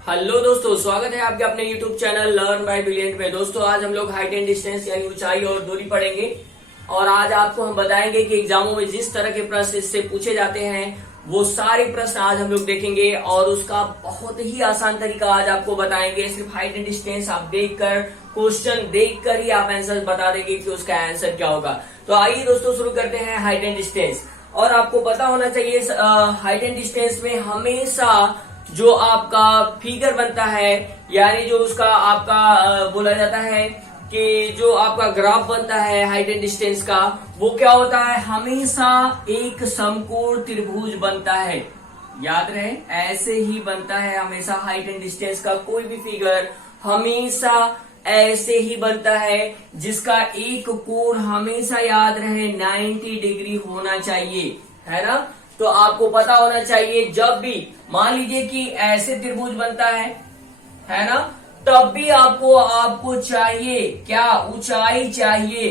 Hello दोस्तों, स्वागत है आपके अपने YouTube channel learn by brilliant में। दोस्तों आज हम लोग हाइट एंड डिस्टेंस यानी ऊंचाई और दूरी पढ़ेंगे और आज आपको हम बताएंगे कि एग्जामों में जिस तरह के प्रश्न इससे पूछे जाते हैं वो सारे प्रश्न आज हम लोग देखेंगे और उसका बहुत ही आसान तरीका आज आपको बताएंगे। सिर्फ हाइट एंड डिस्टेंस आप देखकर, क्वेश्चन देखकर ही आप आंसर बता देंगे कि उसका आंसर क्या होगा। तो आइए दोस्तों शुरू करते हैं हाइट एंड डिस्टेंस। और आपको पता होना चाहिए हाइट एंड डिस्टेंस में हमेशा जो आपका फिगर बनता है यानी जो उसका आपका बोला जाता है कि जो आपका ग्राफ बनता है हाइट एंड डिस्टेंस का, वो क्या होता है, हमेशा एक समकोण त्रिभुज बनता है। याद रहे, ऐसे ही बनता है हमेशा। हाइट एंड डिस्टेंस का कोई भी फिगर हमेशा ऐसे ही बनता है जिसका एक कोण हमेशा याद रहे 90 डिग्री होना चाहिए, है ना। तो आपको पता होना चाहिए जब भी मान लीजिए कि ऐसे त्रिभुज बनता है ना, तब भी आपको चाहिए क्या, ऊंचाई चाहिए,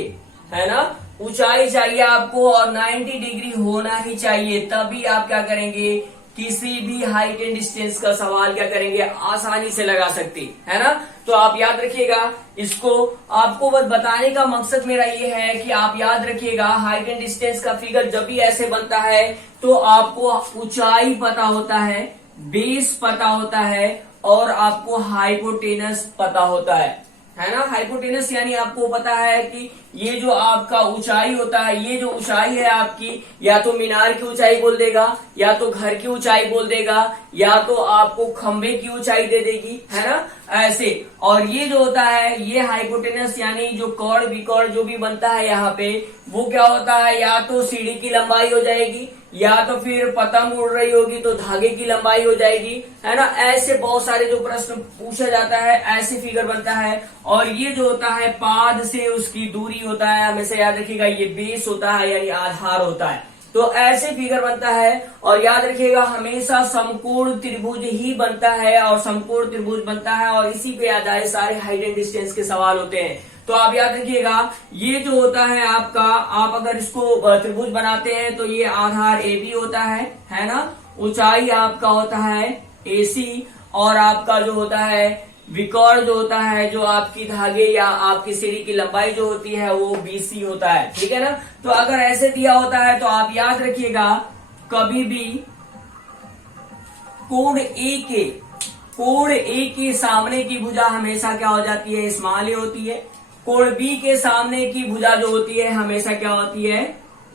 है ना। ऊंचाई चाहिए आपको और 90 डिग्री होना ही चाहिए, तभी आप क्या करेंगे, किसी भी हाइट एंड डिस्टेंस का सवाल क्या करेंगे, आसानी से लगा सकते, है ना। तो आप याद रखिएगा इसको। आपको बस बताने का मकसद मेरा ये है कि आप याद रखिएगा हाइट एंड डिस्टेंस का फिगर जब भी ऐसे बनता है तो आपको ऊंचाई पता होता है, बेस पता होता है और आपको हाइपोटेनस पता होता है ना। हाइपोटेनस यानी आपको पता है कि ये जो आपका ऊंचाई होता है, ये जो ऊंचाई है आपकी, या तो मीनार की ऊंचाई बोल देगा, या तो घर की ऊंचाई बोल देगा, या तो आपको खंबे की ऊंचाई दे देगी, है ना, ऐसे। और ये जो होता है ये हाइपोटेनस यानी जो कर्ण विकर्ण जो भी बनता है यहाँ पे, वो क्या होता है, या तो सीढ़ी की लंबाई हो जाएगी, या तो फिर पतंग उड़ रही होगी तो धागे की लंबाई हो जाएगी, है ना। ऐसे बहुत सारे जो प्रश्न पूछा जाता है ऐसे फिगर बनता है। और ये जो होता है पाद से उसकी दूरी होता है, हमेशा याद रखिएगा ये बेस होता है यानी आधार होता है। तो ऐसे फिगर बनता है और याद रखिएगा हमेशा समकोण त्रिभुज ही बनता है और समकोण त्रिभुज बनता है और इसी पे आधारित सारे हाइट एंड डिस्टेंस के सवाल होते हैं। तो आप याद रखिएगा ये जो होता है आपका, आप अगर इसको त्रिभुज बनाते हैं तो ये आधार AB होता है ना। ऊंचाई आपका होता है AC और आपका जो होता है विकर्ण जो होता है, जो आपकी धागे या आपकी सीढ़ी की लंबाई जो होती है वो BC होता है, ठीक है ना। तो अगर ऐसे दिया होता है तो आप याद रखिएगा कभी भी कोण A के सामने की भुजा हमेशा क्या हो जाती है, स्मॉल a होती है। कोण B के सामने की भुजा जो होती है हमेशा क्या होती है,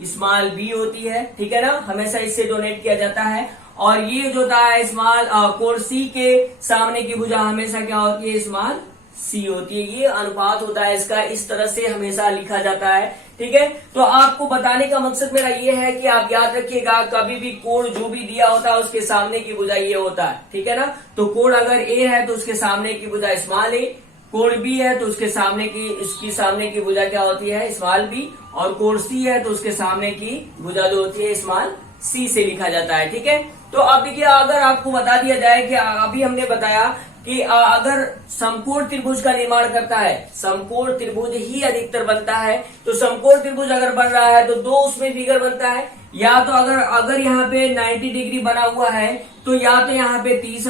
स्मॉल b होती है, ठीक है ना। हमेशा इससे डोनेट किया जाता है। और ये जो होता है स्मॉल कोण C के सामने की भुजा हमेशा क्या होती है, स्मॉल c होती है। ये अनुपात होता है इसका, इस तरह से हमेशा लिखा जाता है, ठीक है। तो आपको बताने का मकसद मेरा ये है कि आप याद रखिएगा कभी भी कोण जो भी दिया होता है उसके सामने की भुजा ये होता है, ठीक है ना। तो कोण अगर A है तो उसके सामने की भुजा स्मॉल a, कोण B है तो उसके सामने की भुजा क्या होती है, स्मॉल b, और कोण C है तो उसके सामने की भुजा जो होती है स्मॉल c से लिखा जाता है, ठीक है। तो अब देखिए अगर आपको बता दिया जाए कि अभी हमने बताया कि अगर समकोण त्रिभुज का निर्माण करता है, समकोण त्रिभुज ही अधिकतर बनता है, तो समकोण त्रिभुज अगर बन रहा है तो दो उसमें फिगर बनता है। या तो अगर यहाँ पे 90 डिग्री बना हुआ है तो या तो यहाँ पे 30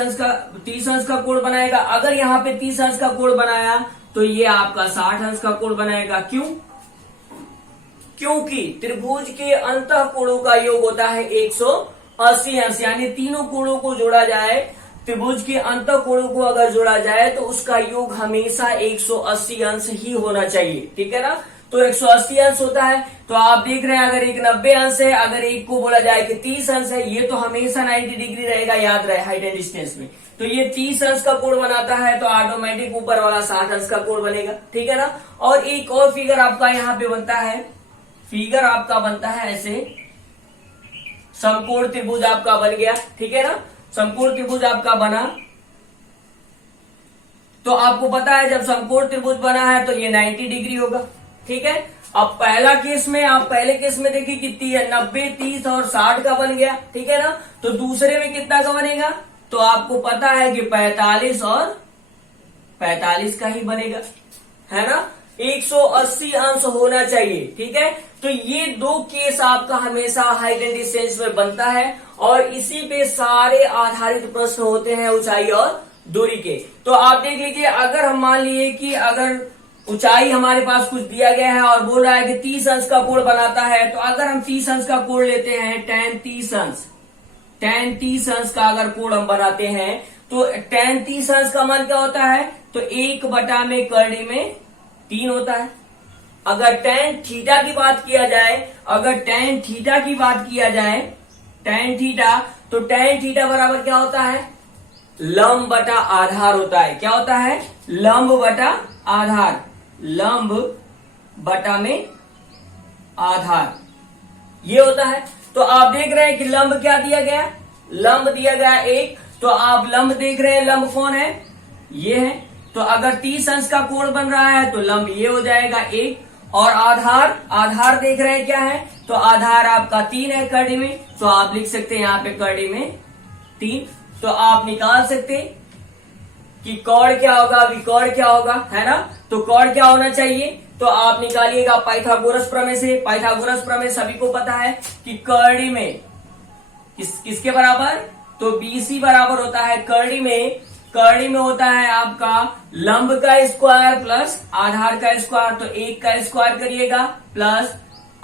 अंश का कोण बनाएगा। अगर यहाँ पे 30 अंश का कोण बनाया तो ये आपका 60 अंश का कोण बनाएगा। क्यों? क्योंकि त्रिभुज के अंतः कोणों का योग होता है 180 अंश, यानी तीनों कोणों को जोड़ा जाए, त्रिभुज के अंतः कोणों को अगर जोड़ा जाए तो उसका योग हमेशा 180 अंश ही होना चाहिए, ठीक है ना। तो 180 अंश होता है। तो आप देख रहे हैं अगर एक 90 अंश है, अगर एक को बोला जाए कि 30 अंश है, ये तो हमेशा 90 डिग्री रहेगा, याद रहे हाइट एंड डिस्टेंस में। तो ये 30 अंश का कोण बनाता है तो ऑटोमेटिक ऊपर वाला 60 अंश का कोण बनेगा, ठीक है ना। और एक और फिगर आपका यहाँ पे बनता है, फिगर आपका बनता है ऐसे, समकोण त्रिभुज आपका बन गया, ठीक है ना। समकोण त्रिभुज आपका बना तो आपको पता है जब समकोण त्रिभुज बना है तो ये 90 डिग्री होगा, ठीक है। अब पहला केस में आप पहले केस में देखिए कितनी है, 90, 30 और 60 का बन गया, ठीक है ना। तो दूसरे में कितना का बनेगा, तो आपको पता है कि 45 और 45 का ही बनेगा, है ना। 180 अंश होना चाहिए, ठीक है। तो ये दो केस आपका हमेशा हाइट एंड डिस्टेंस में बनता है और इसी पे सारे आधारित प्रश्न होते हैं ऊंचाई और दूरी के। तो आप देख लीजिए, अगर हम मान लिए कि अगर ऊंचाई हमारे पास कुछ दिया गया है और बोल रहा है कि 30 अंश का कोण बनाता है, तो अगर हम 30 अंश का कोण लेते हैं, tan 30 अंश का अगर कोण हम बनाते हैं, तो tan 30 अंश का मान क्या होता है, तो 1 में कर्णी में 3 होता है। अगर tan थीटा की बात किया जाए, tan थीटा, तो tan थीटा बराबर क्या होता है, लंब बटा आधार होता है। क्या होता है, लंब बटा आधार, लंब बटा में आधार, ये होता है। तो आप देख रहे हैं कि लंब क्या दिया गया, लंब दिया गया 1। तो आप लंब देख रहे हैं, लंब कौन है, ये है। तो अगर 30 अंश का कोण बन रहा है तो लंब ये हो जाएगा 1। और आधार देख रहे हैं क्या है, तो आधार आपका 3 है कर्णी में, तो आप लिख सकते हैं यहाँ पे कर्णी में 3। तो आप निकाल सकते कि कोण क्या होगा, विकोण क्या होगा, है ना। तो कोण क्या होना चाहिए, तो आप निकालिएगा पाइथागोरस प्रमेय से। पाइथागोरस प्रमेय सभी को पता है कि कर्णी में किसके बराबर, तो BC बराबर होता है कर्णी में होता है आपका लंब का स्क्वायर प्लस आधार का स्क्वायर। तो 1 का स्क्वायर करिएगा प्लस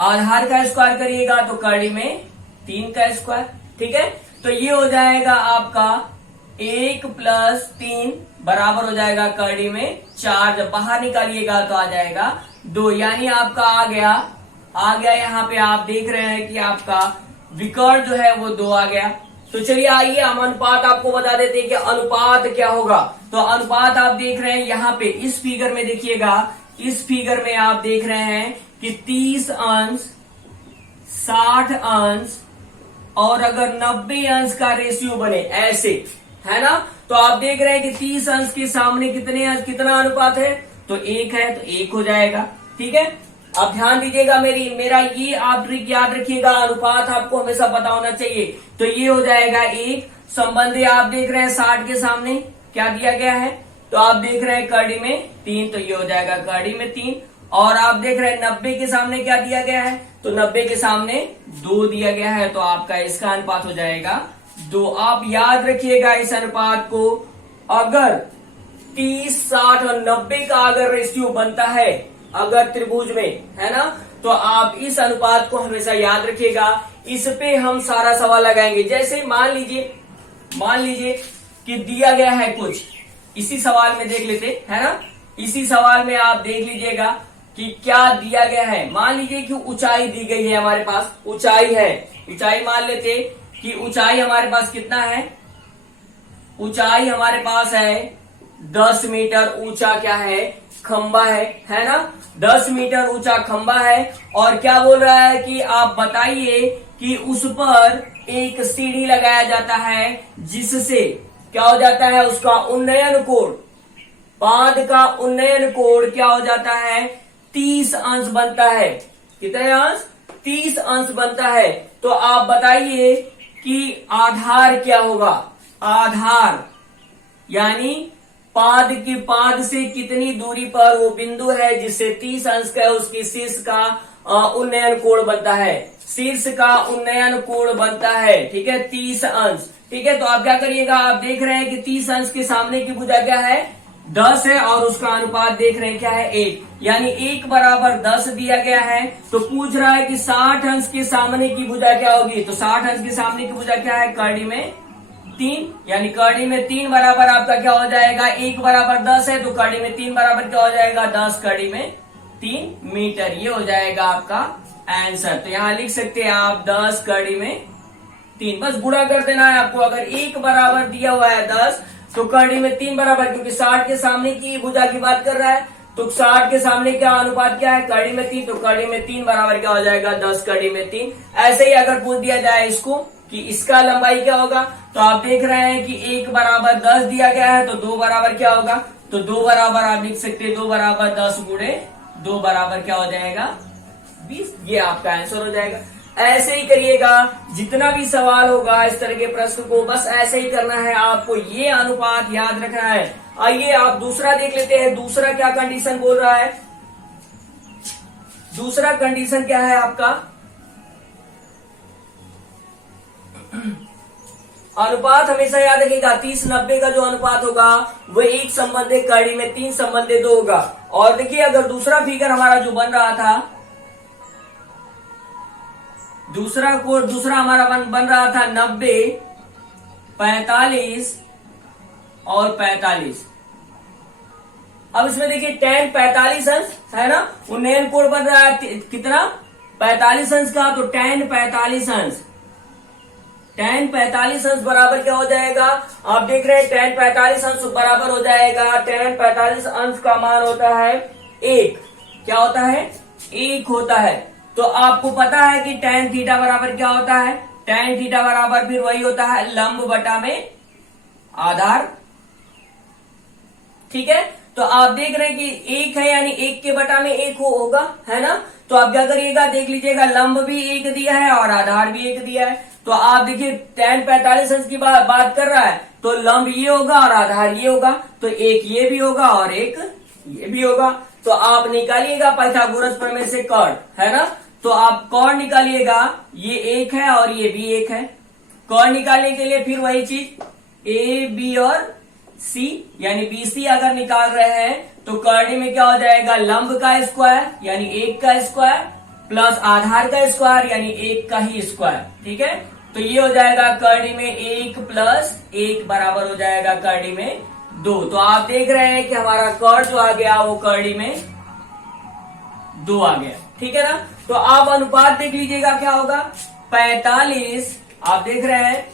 आधार का स्क्वायर करिएगा, तो कर्णी में 3 का स्क्वायर। ठीक है, तो ये हो जाएगा आपका 1 + 3 बराबर हो जाएगा कर्णी में 4। जब बाहर निकालिएगा तो आ जाएगा 2, यानी आपका आ गया यहाँ पे आप देख रहे हैं कि आपका विकर्ण जो है वो 2 आ गया। तो चलिए आइए हम अनुपात आपको बता देते हैं कि अनुपात क्या होगा। तो अनुपात आप देख रहे हैं यहाँ पे इस फिगर में, देखिएगा इस फिगर में आप देख रहे हैं कि 30 अंश, 60 अंश और अगर 90 अंश का रेशियो बने ऐसे, है ना। तो आप देख रहे हैं कि 30 अंश के सामने कितना अनुपात है, तो 1 है, तो 1 हो जाएगा। ठीक है, अब ध्यान दीजिएगा मेरा ये आप ट्रिक याद रखिएगा, अनुपात आपको हमेशा पता होना चाहिए। तो ये हो जाएगा 1। संबंधी आप देख रहे हैं 60 के सामने क्या दिया गया है, तो आप देख रहे हैं कर्णी में 3, तो ये हो जाएगा कर्णी में 3। और आप देख रहे हैं 90 के सामने क्या दिया गया है, तो 90 के सामने 2 दिया गया है, तो आपका इसका अनुपात हो जाएगा 2। आप याद रखिएगा इस अनुपात को, अगर 30, 60 और 90 का अगर रेशियो बनता है अगर त्रिभुज में, है ना, तो आप इस अनुपात को हमेशा याद रखिएगा। इस पे हम सारा सवाल लगाएंगे। जैसे मान लीजिए कि दिया गया है कुछ, इसी सवाल में देख लेते, है ना। इसी सवाल में आप देख लीजिएगा कि क्या दिया गया है। मान लीजिए कि ऊंचाई दी गई है, हमारे पास ऊंचाई है, ऊंचाई मान लेते कि ऊंचाई हमारे पास कितना है, ऊंचाई हमारे पास है 10 मीटर ऊंचा क्या है, खंबा है ना। 10 मीटर ऊंचा खंबा है और क्या बोल रहा है कि आप बताइए कि उस पर एक सीढ़ी लगाया जाता है जिससे क्या हो जाता है, उसका उन्नयन कोण, बांध का उन्नयन कोण क्या हो जाता है, 30 अंश बनता है। कितने अंश, 30 अंश बनता है। तो आप बताइए कि आधार क्या होगा, आधार यानी पाद से कितनी दूरी पर वो बिंदु है जिससे 30 अंश का उसकी शीर्ष का उन्नयन कोण बनता है, शीर्ष का उन्नयन कोण बनता है। ठीक है, 30 अंश। ठीक है, तो आप क्या करिएगा, आप देख रहे हैं कि 30 अंश के सामने की भुजा क्या है, 10 है और उसका अनुपात देख रहे हैं क्या है, 1, यानी 1 बराबर 10 दिया गया है। तो पूछ रहा है कि 60 अंश के सामने की भुजा क्या होगी, तो 60 अंश के सामने की भुजा क्या है, कर्णी में 3, यानी कर्णी में 3 बराबर आपका क्या हो जाएगा, 1 बराबर 10 है, तो कर्णी में 3 बराबर क्या हो जाएगा, 10 कर्णी में 3 मीटर। ये हो जाएगा आपका आंसर। तो यहाँ लिख सकते हैं आप 10 कर्णी में 3, बस गुणा कर देना है आपको। अगर 1 बराबर दिया हुआ है 10 तो कर्णी में 3 बराबर, क्योंकि 60 के सामने की भुजा की बात कर रहा है, तो 60 के सामने क्या अनुपात क्या है, कर्णी में 3, तो कर्णी में 3 बराबर क्या हो जाएगा, 10 कर्णी में 3। ऐसे ही अगर पूछ दिया जाए इसको कि इसका लंबाई क्या होगा, तो आप देख रहे हैं कि 1 बराबर 10 दिया गया है, तो 2 बराबर क्या होगा, तो 2 बराबर आप लिख सकते हैं 2 बराबर 10 गुणे 2 बराबर क्या हो जाएगा, 20। ये आपका आंसर हो जाएगा। ऐसे ही करिएगा, जितना भी सवाल होगा इस तरह के प्रश्न को बस ऐसे ही करना है आपको, ये अनुपात याद रखना है। आइए आप दूसरा देख लेते हैं। दूसरा क्या कंडीशन बोल रहा है, दूसरा कंडीशन क्या है आपका, अनुपात हमेशा याद रखिएगा 30-90 का जो अनुपात होगा वो 1 संबंधित कड़ी में 3 संबंधित 2 होगा। और देखिए अगर दूसरा फिगर हमारा जो बन रहा था, दूसरा हमारा बन रहा था 90, 45 और 45। अब इसमें देखिए tan 45 अंश है ना, उन्नयन कोण बन रहा है कितना 45 अंश का, तो tan 45 अंश, tan 45 अंश बराबर क्या हो जाएगा, आप देख रहे हैं tan 45 अंश बराबर हो जाएगा, tan 45 अंश का मान होता है 1, क्या होता है 1 होता है। तो आपको पता है कि tan थीटा बराबर क्या होता है, tan थीटा बराबर फिर वही होता है लंब बटा में आधार, ठीक है। तो आप देख रहे हैं कि 1 है यानी 1 के बटा में 1 होगा, है ना। तो आप क्या करिएगा, देख लीजिएगा लंब भी 1 दिया है और आधार भी 1 दिया है। तो आप देखिए tan 45 अंश की बात कर रहा है, तो लंब ये होगा और आधार ये होगा, तो एक ये भी होगा और एक ये भी होगा। तो आप निकालिएगा पाइथागोरस प्रमेय से कॉर्ड, है ना। तो आप कॉर्ड निकालिएगा, ये 1 है और ये भी 1 है। कॉर्ड निकालने के लिए फिर वही चीज ए बी और सी यानी BC अगर निकाल रहे हैं तो कर्णी में क्या हो जाएगा, लंब का स्क्वायर यानी 1 का स्क्वायर प्लस आधार का स्क्वायर यानी 1 का ही स्क्वायर, ठीक है। तो ये हो जाएगा कर्णी में 1 प्लस 1 बराबर हो जाएगा कर्णी में 2। तो आप देख रहे हैं कि हमारा कर्ड जो आ गया वो कर्णी में 2 आ गया, ठीक है ना। तो आप अनुपात देख लीजिएगा क्या होगा, 45 आप देख रहे हैं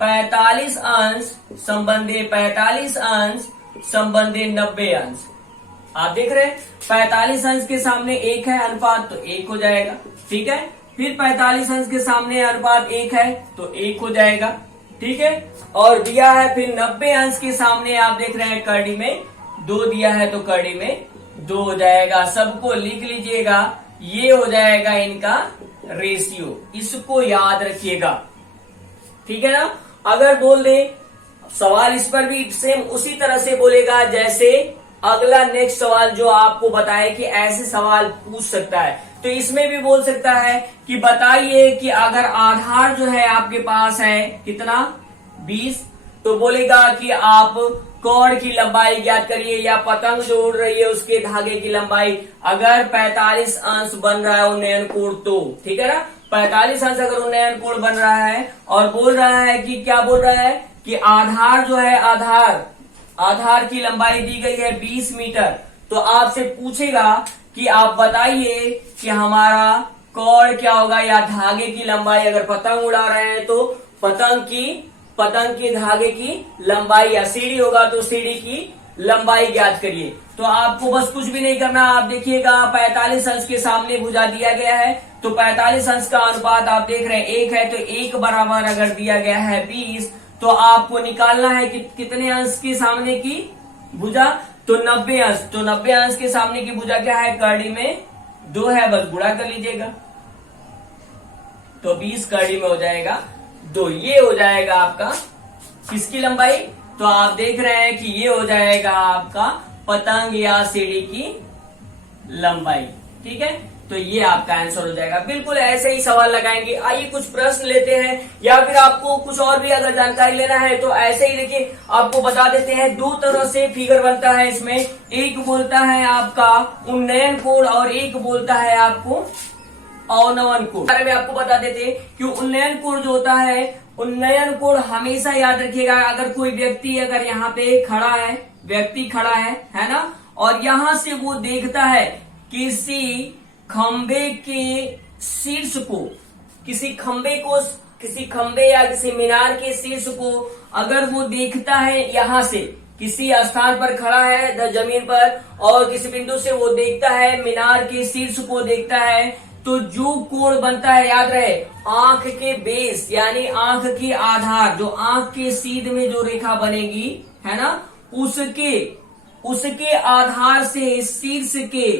45 अंश संबंधी 45 अंश संबंधी 90 अंश, आप देख रहे हैं 45 अंश के सामने 1 है अनुपात तो 1 हो जाएगा, ठीक है। फिर 45 अंश के सामने अनुपात 1 है तो 1 हो जाएगा, ठीक है। और दिया है फिर 90 अंश के सामने आप देख रहे हैं कर्णी में 2 दिया है तो कर्णी में 2 हो जाएगा। सबको लिख लीजिएगा, ये हो जाएगा इनका रेशियो, इसको याद रखिएगा, ठीक है ना। अगर बोल दे सवाल इस पर भी सेम उसी तरह से बोलेगा जैसे अगला नेक्स्ट सवाल जो आपको बताए कि ऐसे सवाल पूछ सकता है। तो इसमें भी बोल सकता है कि बताइए कि अगर आधार जो है आपके पास है कितना 20, तो बोलेगा कि आप कॉर्ड की लंबाई ज्ञात करिए या पतंग जो उड़ रही है उसके धागे की लंबाई अगर 45 अंश बन रहा है उन्नयन कोण तो, ठीक है ना। 45 अंश अगर उन्नयन कोण बन रहा है और बोल रहा है कि क्या बोल रहा है कि आधार जो है आधार की लंबाई दी गई है 20 मीटर। तो आपसे पूछेगा कि आप बताइए कि हमारा कॉर्ड क्या होगा या धागे की लंबाई, अगर पतंग उड़ा रहे हैं तो पतंग की धागे की लंबाई या सीढ़ी होगा तो सीढ़ी की लंबाई ज्ञात करिए। तो आपको बस कुछ भी नहीं करना, आप देखिएगा 45 अंश के सामने भुजा दिया गया है तो 45 अंश का अनुपात आप देख रहे हैं 1 है, तो 1 बराबर अगर दिया गया है 20 तो आपको निकालना है कि कितने अंश के सामने की भुजा, तो 90 अंश। तो 90 अंश के सामने की भुजा क्या है, कर्णी में 2 है, बस गुणा कर लीजिएगा तो 20 कर्णी में हो जाएगा 2। ये हो जाएगा आपका किसकी लंबाई, तो आप देख रहे हैं कि ये हो जाएगा आपका पतंग या सीढ़ी की लंबाई, ठीक है। तो ये आपका आंसर हो जाएगा। बिल्कुल ऐसे ही सवाल लगाएंगे। आइए कुछ प्रश्न लेते हैं या फिर आपको कुछ और भी अगर जानकारी लेना है तो ऐसे ही देखिए आपको बता देते हैं। 2 तरह से फिगर बनता है इसमें, एक बोलता है आपका उन्नयन कोण और एक बोलता है आपको अवनमन कोण। बारे में आपको बता देते हैं कि उन्नयन कोण जो होता है, उन्नयन कोण हमेशा याद रखिएगा अगर कोई व्यक्ति अगर यहाँ पे खड़ा है, व्यक्ति खड़ा है ना, और यहाँ से वो देखता है किसी खंबे के शीर्ष को, किसी खंबे या किसी मीनार के शीर्ष को अगर वो देखता है, यहाँ से किसी स्थान पर खड़ा है जमीन पर और किसी बिंदु से वो देखता है मीनार के शीर्ष को देखता है, तो जो कोण बनता है याद रहे आंख के बेस यानी आंख के आधार, जो आंख के सीध में जो रेखा बनेगी है ना, उसके आधार से शीर्ष के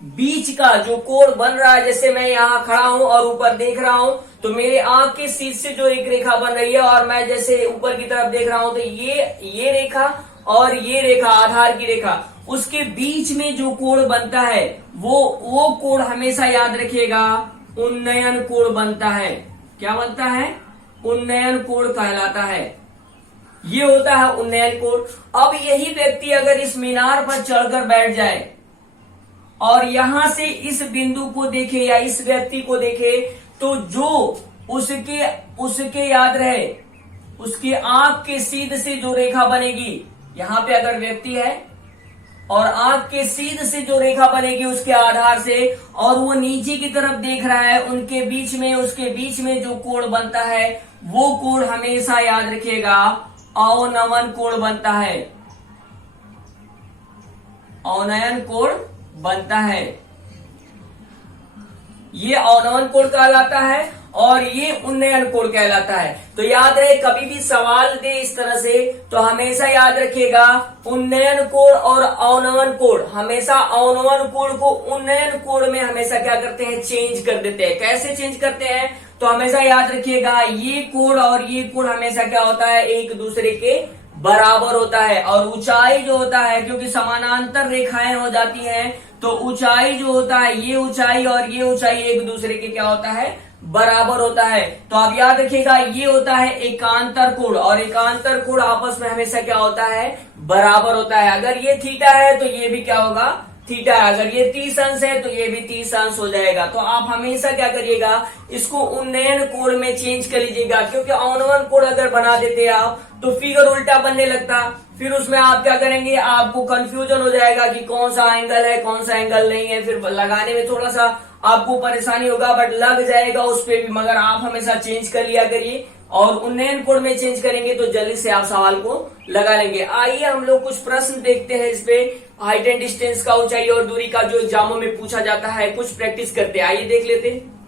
बीच का जो कोण बन रहा है, जैसे मैं यहाँ खड़ा हूँ और ऊपर देख रहा हूँ तो मेरे आंख के शीर्ष से जो एक रेखा बन रही है और मैं जैसे ऊपर की तरफ देख रहा हूँ तो ये रेखा और ये रेखा आधार की रेखा, उसके बीच में जो कोण बनता है वो कोण हमेशा याद रखिएगा उन्नयन कोण बनता है। क्या बनता है, उन्नयन कोण कहलाता है। ये होता है उन्नयन कोण। अब यही व्यक्ति अगर इस मीनार पर चढ़कर बैठ जाए और यहां से इस बिंदु को देखे या इस व्यक्ति को देखे, तो जो उसके याद रहे, उसकी आंख के सीध से जो रेखा बनेगी, यहां पे अगर व्यक्ति है और आंख के सीध से जो रेखा बनेगी उसके आधार से, और वो नीचे की तरफ देख रहा है, उनके बीच में, उसके बीच में जो कोण बनता है वो कोण हमेशा याद रखिएगा अवनमन कोण बनता है। अवनयन कोण बनता है, ये अवनमन कोण कहलाता है और ये उन्नयन कोण कहलाता है। तो याद रहे, कभी भी सवाल दे इस तरह से तो हमेशा याद रखिएगा उन्नयन कोण और अवनमन कोण, हमेशा अवनमन कोण को उन्नयन कोण में हमेशा क्या करते हैं, चेंज कर देते हैं। कैसे चेंज करते हैं, तो हमेशा याद रखिएगा ये कोण और ये कोण हमेशा क्या होता है, एक दूसरे के बराबर होता है। और ऊंचाई जो होता है, क्योंकि समानांतर रेखाएं हो जाती हैं, तो ऊंचाई जो होता है, ये ऊंचाई और ये ऊंचाई एक दूसरे के क्या होता है, बराबर होता है। तो आप याद रखिएगा ये होता है एकांतर कोण, और एकांतर कोण आपस में हमेशा क्या होता है, बराबर होता है। अगर ये थीटा है तो ये भी क्या होगा, थीटा है। अगर ये 30 अंश है तो ये भी 30 अंश हो जाएगा। तो आप हमेशा क्या करिएगा, इसको उन्नयन कोण में चेंज कर लीजिएगा, क्योंकि अवनमन कोण अगर बना देते आप तो फिगर उल्टा बनने लगता, फिर उसमें आप क्या करेंगे, आपको कंफ्यूजन हो जाएगा कि कौन सा एंगल है कौन सा एंगल नहीं है, फिर लगाने में थोड़ा सा आपको परेशानी होगा, बट लग जाएगा उस पर भी। मगर आप हमेशा चेंज कर लिया करिए, और उन्नयन कोण में चेंज करेंगे तो जल्दी से आप सवाल को लगा लेंगे। आइए हम लोग कुछ प्रश्न देखते हैं इस पे, हाइट एंड डिस्टेंस का, ऊंचाई और दूरी का, जो एग्जामों में पूछा जाता है, कुछ प्रैक्टिस करते हैं। आइए देख लेते हैं।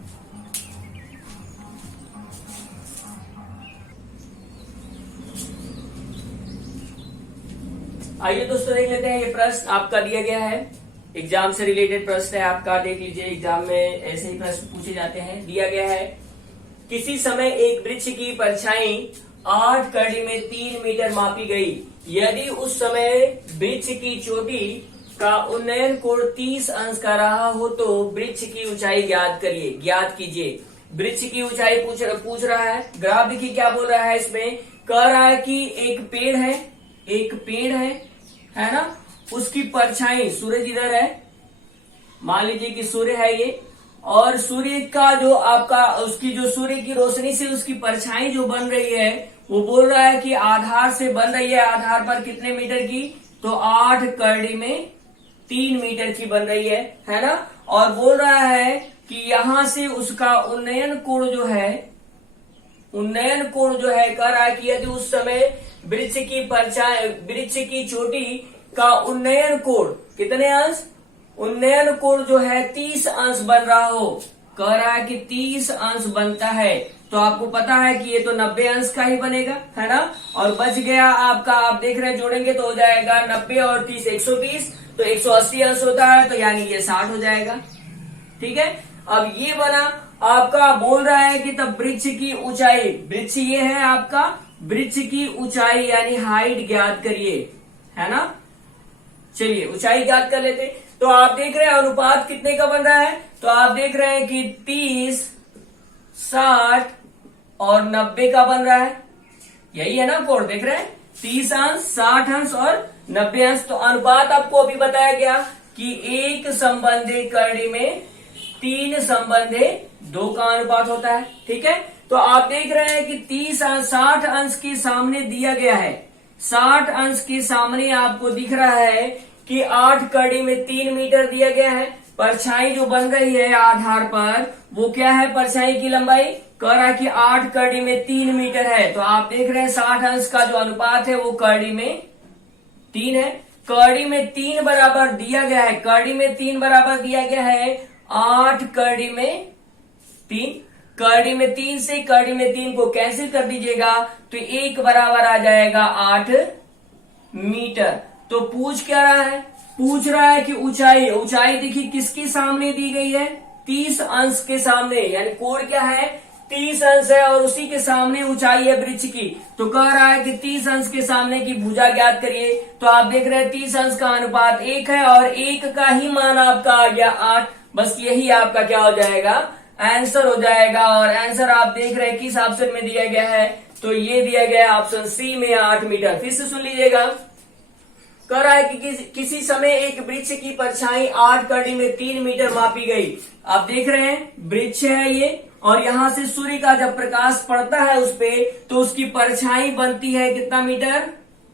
आइए दोस्तों देख लेते हैं। ये प्रश्न आपका दिया गया है, एग्जाम से रिलेटेड प्रश्न है आपका, देख लीजिए। एग्जाम में ऐसे ही प्रश्न पूछे जाते हैं। दिया गया है, किसी समय एक वृक्ष की परछाई 8 कड़ी में 3 मीटर मापी गई। यदि उस समय वृक्ष की चोटी का उन्नयन कोण 30 अंश का रहा हो तो वृक्ष की ऊंचाई ज्ञात करिए, ज्ञात कीजिए। वृक्ष की ऊंचाई पूछ रहा है। ग्राफ देखिए क्या बोल रहा है इसमें, कह रहा है कि एक पेड़ है, एक पेड़ है ना, उसकी परछाई, सूरज इधर है, मान लीजिए कि सूर्य है ये, और सूर्य का जो आपका, उसकी जो सूर्य की रोशनी से उसकी परछाई जो बन रही है, वो बोल रहा है कि आधार से बन रही है। आधार पर कितने मीटर की, तो 8 कड़ी में 3 मीटर की बन रही है ना। और बोल रहा है कि यहां से उसका उन्नयन कोण जो है, उन्नयन कोण जो है, कह रहा है कि यदि उस समय वृक्ष की परछाई, वृक्ष की चोटी का उन्नयन कोण कितने अंश, उन्नयन कोण जो है 30 अंश बन रहा हो, कह रहा है कि 30 अंश बनता है। तो आपको पता है कि ये तो 90 अंश का ही बनेगा, है ना। और बच गया आपका, आप देख रहे हैं, जोड़ेंगे तो हो जाएगा 90 और 30 120, तो 180 अंश होता है, तो यानी ये 60 हो जाएगा। ठीक है, अब ये बना आपका, बोल रहा है कि तब वृक्ष की ऊंचाई, वृक्ष ये है आपका, वृक्ष की ऊंचाई यानी हाइट ज्ञात करिए, है ना। चलिए ऊंचाई ज्ञात कर लेते। तो आप देख रहे हैं अनुपात कितने का बन रहा है, तो आप देख रहे हैं कि 30, 60 और 90 का बन रहा है, यही है ना कोण, देख रहे हैं 30 अंश, 60 अंश और 90 अंश। तो अनुपात आपको अभी बताया गया कि 1 संबंधी कड़ी में 3 संबंधी 2 का अनुपात होता है। ठीक है, तो आप देख रहे हैं कि 30 अंश, 60 अंश के सामने दिया गया है, 60 अंश के सामने आपको दिख रहा है कि 8 कड़ी में 3 मीटर दिया गया है। परछाई जो बन रही है आधार पर, वो क्या है, परछाई की लंबाई, कह रहा है कि 8 कड़ी में 3 मीटर है। तो आप देख रहे हैं 60 अंश का जो अनुपात है वो कड़ी में 3 है। कड़ी में 3 बराबर दिया गया है, कड़ी में 3 बराबर दिया गया है 8 कड़ी में 3। कड़ी में 3 से कड़ी में 3 को कैंसिल कर दीजिएगा तो 1 बराबर आ जाएगा 8 मीटर। तो पूछ क्या रहा है, पूछ रहा है कि ऊंचाई, ऊंचाई देखिए किसके सामने दी गई है, 30 अंश के सामने, यानी कोण क्या है, 30 अंश है, और उसी के सामने ऊंचाई है वृक्ष की। तो कह रहा है कि 30 अंश के सामने की भुजा ज्ञात करिए। तो आप देख रहे हैं 30 अंश का अनुपात 1 है, और 1 का ही मान आपका आ गया 8, बस यही आपका क्या हो जाएगा, आंसर हो जाएगा। और आंसर आप देख रहे हैं किस ऑप्शन में दिया गया है, तो ये दिया गया है ऑप्शन सी में 8 मीटर। फिर से सुन लीजिएगा, कह रहा है कि किसी समय एक वृक्ष की परछाई 8 कड़ी में 3 मीटर मापी गई। आप देख रहे हैं वृक्ष है ये, और यहां से सूर्य का जब प्रकाश पड़ता है उस पे, तो उसकी परछाई बनती है कितना मीटर,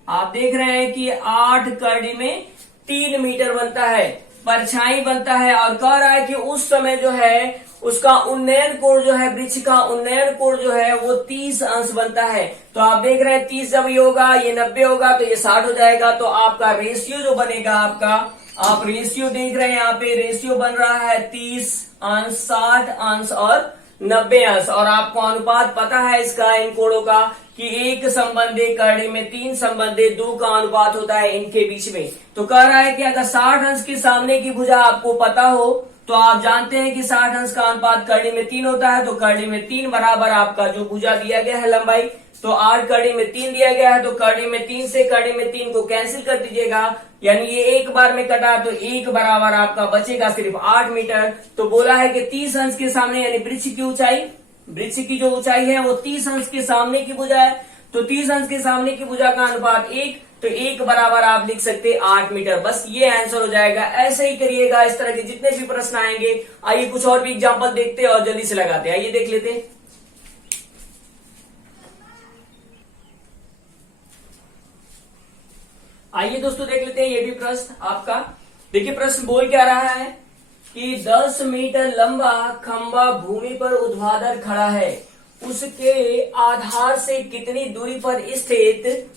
आप देख रहे हैं कि 8 कड़ी में 3 मीटर बनता है, परछाई बनता है। और कह रहा है कि उस समय जो है उसका उन्नयन कोण जो है, वृक्ष का उन्नयन कोण जो है वो 30 अंश बनता है। तो आप देख रहे हैं 30 जब ये होगा, ये 90 होगा, तो ये 60 हो जाएगा। तो आपका रेशियो जो बनेगा आपका, आप रेशियो देख रहे हैं यहाँ पे रेशियो बन रहा है 30 अंश, 60 अंश और 90 अंश। और आपको अनुपात पता है इसका, इन कोणों का, कि 1 संबंधी कड़ी में 3 संबंधी 2 का अनुपात होता है इनके बीच में। तो कह रहा है कि अगर 60 अंश के सामने की भुजा आपको पता हो, तो आप जानते हैं कि 60 अंश का अनुपात कड़ी में 3 होता है। तो कड़ी में 3 बराबर आपका जो भुजा दिया गया है लंबाई, तो 8 कड़ी में 3 दिया गया है, तो कड़ी में 3 से कड़ी में 3 को कैंसिल कर दीजिएगा, यानी ये एक बार में कटा, तो 1 बराबर आपका बचेगा सिर्फ 8 मीटर। तो बोला है कि 30 अंश के सामने, यानी वृक्ष की ऊंचाई, वृक्ष की जो ऊंचाई है वो 30 अंश के सामने की भुजा है। तो 30 अंश के सामने की भुजा का अनुपात 1, तो 1 बराबर आप लिख सकते 8 मीटर। बस ये आंसर हो जाएगा। ऐसे ही करिएगा, इस तरह के जितने भी प्रश्न आएंगे। आइए कुछ और भी एग्जांपल देखते हैं और जल्दी से लगाते हैं। आइए देख लेते हैं। आइए दोस्तों देख लेते हैं ये भी प्रश्न आपका। देखिए प्रश्न बोल क्या रहा है कि 10 मीटर लंबा खंबा भूमि पर ऊर्ध्वाधर खड़ा है, उसके आधार से कितनी दूरी पर स्थित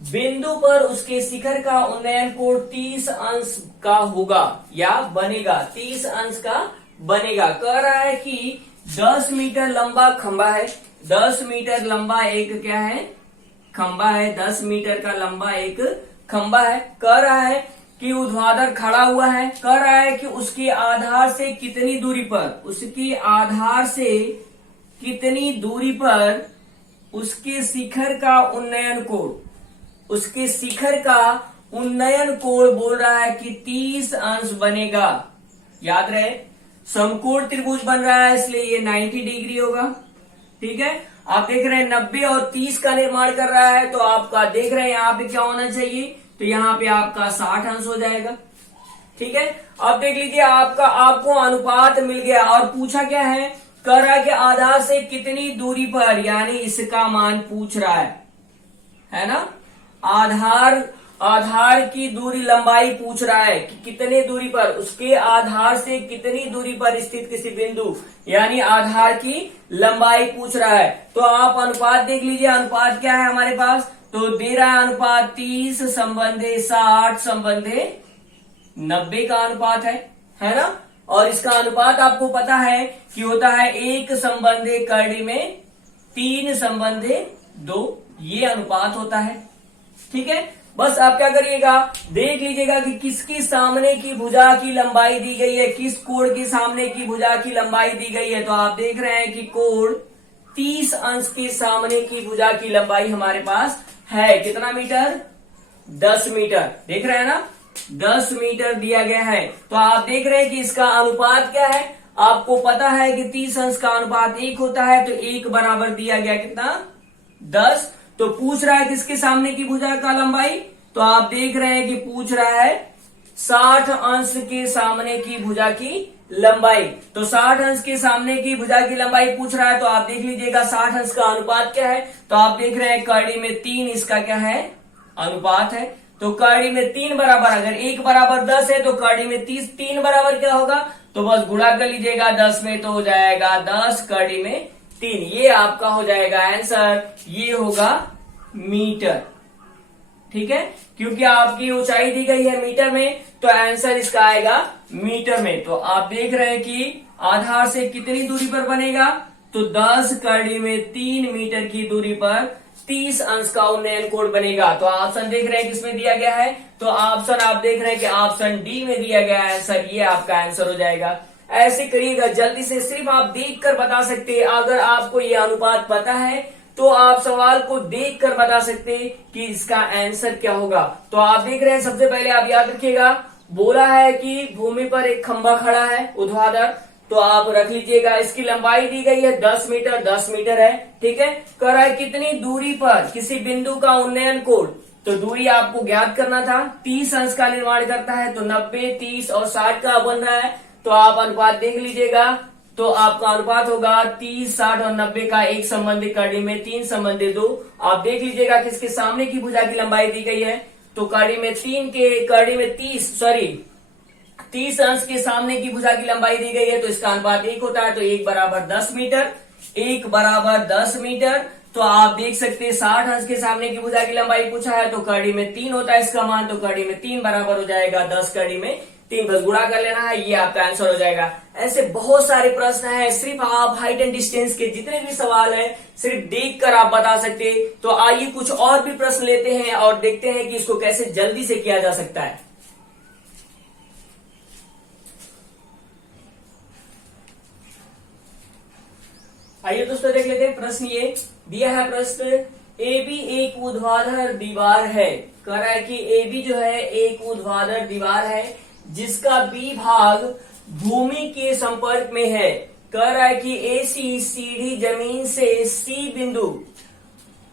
बिंदु पर उसके शिखर का उन्नयन कोण 30 अंश का होगा या बनेगा, 30 अंश का बनेगा। कह रहा है कि 10 मीटर लंबा खंबा है, 10 मीटर लंबा एक क्या है, खंबा है, 10 मीटर का लंबा एक खंबा है। कह रहा है कि ऊर्ध्वाधर खड़ा हुआ है। कह रहा है कि उसके आधार से कितनी दूरी पर, उसके आधार से कितनी दूरी पर उसके शिखर का उन्नयन कोण, उसके शिखर का उन्नयन कोण बोल रहा है कि 30 अंश बनेगा। याद रहे समकोण त्रिभुज बन रहा है, इसलिए ये 90 डिग्री होगा। ठीक है, आप देख रहे हैं 90 और 30 का निर्माण कर रहा है, तो आपका देख रहे हैं यहाँ पे क्या होना चाहिए, तो यहाँ पे आपका 60 अंश हो जाएगा। ठीक है, अब देख लीजिए आपको अनुपात मिल गया। और पूछा क्या है, कह रहा है कि आधार से कितनी दूरी पर, यानी इसका मान पूछ रहा है ना। आधार की दूरी, लंबाई पूछ रहा है कि कितने दूरी पर, उसके आधार से कितनी दूरी पर स्थित किसी बिंदु, यानी आधार की लंबाई पूछ रहा है। तो आप अनुपात देख लीजिए, अनुपात क्या है हमारे पास, तो दे रहा है अनुपात 30 संबंधे 60 संबंधे 90 का अनुपात है ना। और इसका अनुपात आपको पता है कि होता है 1 संबंधे कड़ी में 3 संबंधे 2, ये अनुपात होता है। ठीक है, बस आप क्या करिएगा, देख लीजिएगा कि किसकी सामने की भुजा की लंबाई दी गई है, किस कोण की सामने की भुजा की लंबाई दी गई है। तो आप देख रहे हैं कि कोण 30 अंश के सामने की भुजा की लंबाई हमारे पास है कितना मीटर, 10 मीटर। देख रहे हैं ना, 10 मीटर दिया गया है। तो आप देख रहे हैं कि इसका अनुपात क्या है, आपको पता है कि 30 अंश का अनुपात 1 होता है, तो 1 बराबर दिया गया कितना, 10। तो पूछ रहा है किसके सामने की भुजा का लंबाई, तो आप देख रहे हैं कि पूछ रहा है 60 अंश के सामने की भुजा की लंबाई। तो 60 अंश के सामने की भुजा की लंबाई पूछ रहा है, तो आप देख लीजिएगा 60 अंश का अनुपात क्या है, तो आप देख रहे हैं कड़ी में 3 इसका क्या है, अनुपात है। तो कड़ी में 3 बराबर, अगर 1 बराबर 10 है तो कड़ी में 3 बराबर क्या होगा, तो बस गुणा कर लीजिएगा 10 में, तो हो जाएगा 10 कड़ी में 3। ये आपका हो जाएगा आंसर, ये होगा मीटर। ठीक है, क्योंकि आपकी ऊंचाई दी गई है मीटर में, तो आंसर इसका आएगा मीटर में। तो आप देख रहे हैं कि आधार से कितनी दूरी पर बनेगा, तो 10 कड़ी में 3 मीटर की दूरी पर 30 अंश का उन्नयन कोण बनेगा। तो ऑप्शन देख रहे हैं किसमें दिया गया है, तो ऑप्शन आप देख रहे हैं कि ऑप्शन डी में दिया गया है आंसर, ये आपका आंसर हो जाएगा। ऐसे करिएगा जल्दी से, सिर्फ आप देख कर बता सकते हैं। अगर आपको ये अनुपात पता है तो आप सवाल को देख कर बता सकते हैं कि इसका आंसर क्या होगा। तो आप देख रहे हैं, सबसे पहले आप याद रखिएगा, बोला है कि भूमि पर एक खंबा खड़ा है ऊर्ध्वाधर, तो आप रख लीजिएगा। इसकी लंबाई दी गई है 10 मीटर, 10 मीटर है, ठीक है। कह रहा है कितनी दूरी पर किसी बिंदु का उन्नयन कोण, तो दूरी आपको ज्ञात करना था। 30 अंश का निर्माण करता है, तो 90, 30 और 60 का बन रहा है। तो आप अनुपात देख लीजिएगा, तो आपका अनुपात होगा 30, 60 और 90 का। एक संबंधी कड़ी में 3 संबंधी 2। आप देख लीजिएगा किसके सामने की भुजा की लंबाई दी गई है, तो कड़ी में 30 अंश के सामने की भुजा की लंबाई दी गई है, तो इसका अनुपात 1 होता है। तो 1 बराबर 10 मीटर, 1 बराबर 10 मीटर। तो आप देख सकते हैं 60 अंश के सामने की भुजा की लंबाई पूछा है, तो कड़ी में 3 होता है इसका मान, तो कड़ी में 3 बराबर हो जाएगा 10 कड़ी में 3, बस गुणा कर लेना है, ये आपका आंसर हो जाएगा। ऐसे बहुत सारे प्रश्न हैं, सिर्फ आप हाइट एंड डिस्टेंस के जितने भी सवाल हैं सिर्फ देख कर आप बता सकते। तो आइए कुछ और भी प्रश्न लेते हैं और देखते हैं कि इसको कैसे जल्दी से किया जा सकता है। आइए दोस्तों देख लेते हैं प्रश्न। ये दिया है प्रश्न, AB एक ऊर्ध्वाधर दीवार है। कह रहा है कि AB जो है एक ऊर्ध्वाधर दीवार है जिसका B भाग भूमि के संपर्क में है। कह रहा है कि AC सीढ़ी जमीन से C बिंदु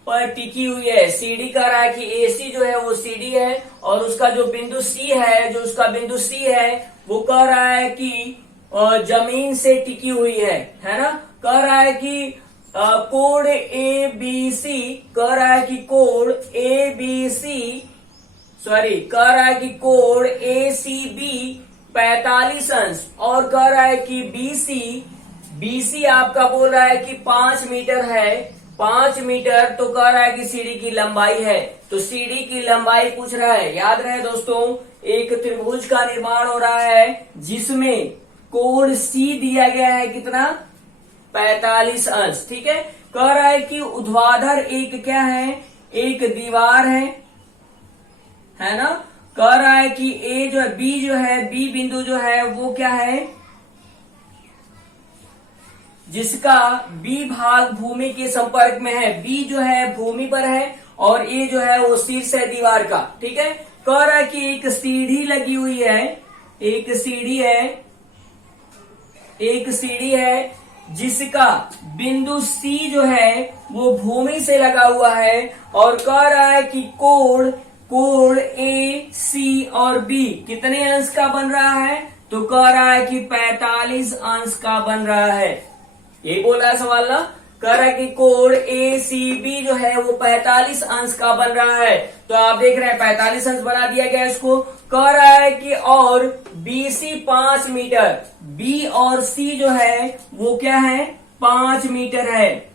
पर टिकी हुई है। सीढ़ी कह रहा है कि AC जो है वो सीढ़ी है और उसका जो बिंदु C है, जो उसका बिंदु C है वो कह रहा है कि जमीन से टिकी हुई है ना। कह रहा है कि कोण ABC, कह रहा है कि कोण ABC, सॉरी, कह रहा है कि कोण ACB 45 अंश, और कह रहा है कि BC आपका बोल रहा है कि 5 मीटर है, 5 मीटर। तो कह रहा है कि सीढ़ी की लंबाई है, तो सीढ़ी की लंबाई पूछ रहा है। याद रहे दोस्तों, एक त्रिभुज का निर्माण हो रहा है जिसमें कोण C दिया गया है कितना, 45 अंश, ठीक है। कह रहा है कि ऊर्ध्वाधर एक क्या है, एक दीवार है ना। कह रहा है कि B बिंदु जो है वो क्या है, जिसका B भाग भूमि के संपर्क में है। B जो है भूमि पर है और A जो है वो शीर्ष है दीवार का, ठीक है। कह रहा है कि एक सीढ़ी लगी हुई है, एक सीढ़ी है जिसका बिंदु C जो है वो भूमि से लगा हुआ है, और कह रहा है कि कोण A, C और B कितने अंश का बन रहा है, तो कह रहा है कि 45 अंश का बन रहा है। यही बोल रहा है सवाल ना। कह रहा है कि कोण ACB जो है वो 45 अंश का बन रहा है। तो आप देख रहे हैं 45 अंश बना दिया गया इसको। कह रहा है कि और BC 5 मीटर, B और C जो है वो क्या है, 5 मीटर है।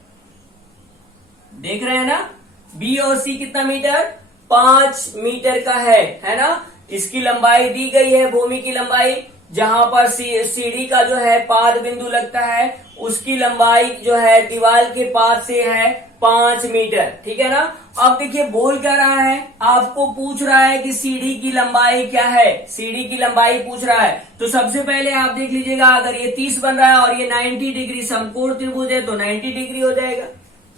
देख रहे हैं ना, B और C कितना मीटर, 5 मीटर का है ना। इसकी लंबाई दी गई है, भूमि की लंबाई, जहां पर सीढ़ी का जो है पाद बिंदु लगता है उसकी लंबाई जो है दीवार के पाद से है 5 मीटर, ठीक है ना। अब देखिए बोल क्या रहा है, आपको पूछ रहा है कि सीढ़ी की लंबाई क्या है, सीढ़ी की लंबाई पूछ रहा है। तो सबसे पहले आप देख लीजिएगा, अगर ये 30 बन रहा है और ये 90 डिग्री समकोण त्रिभुज है तो 90 डिग्री हो जाएगा।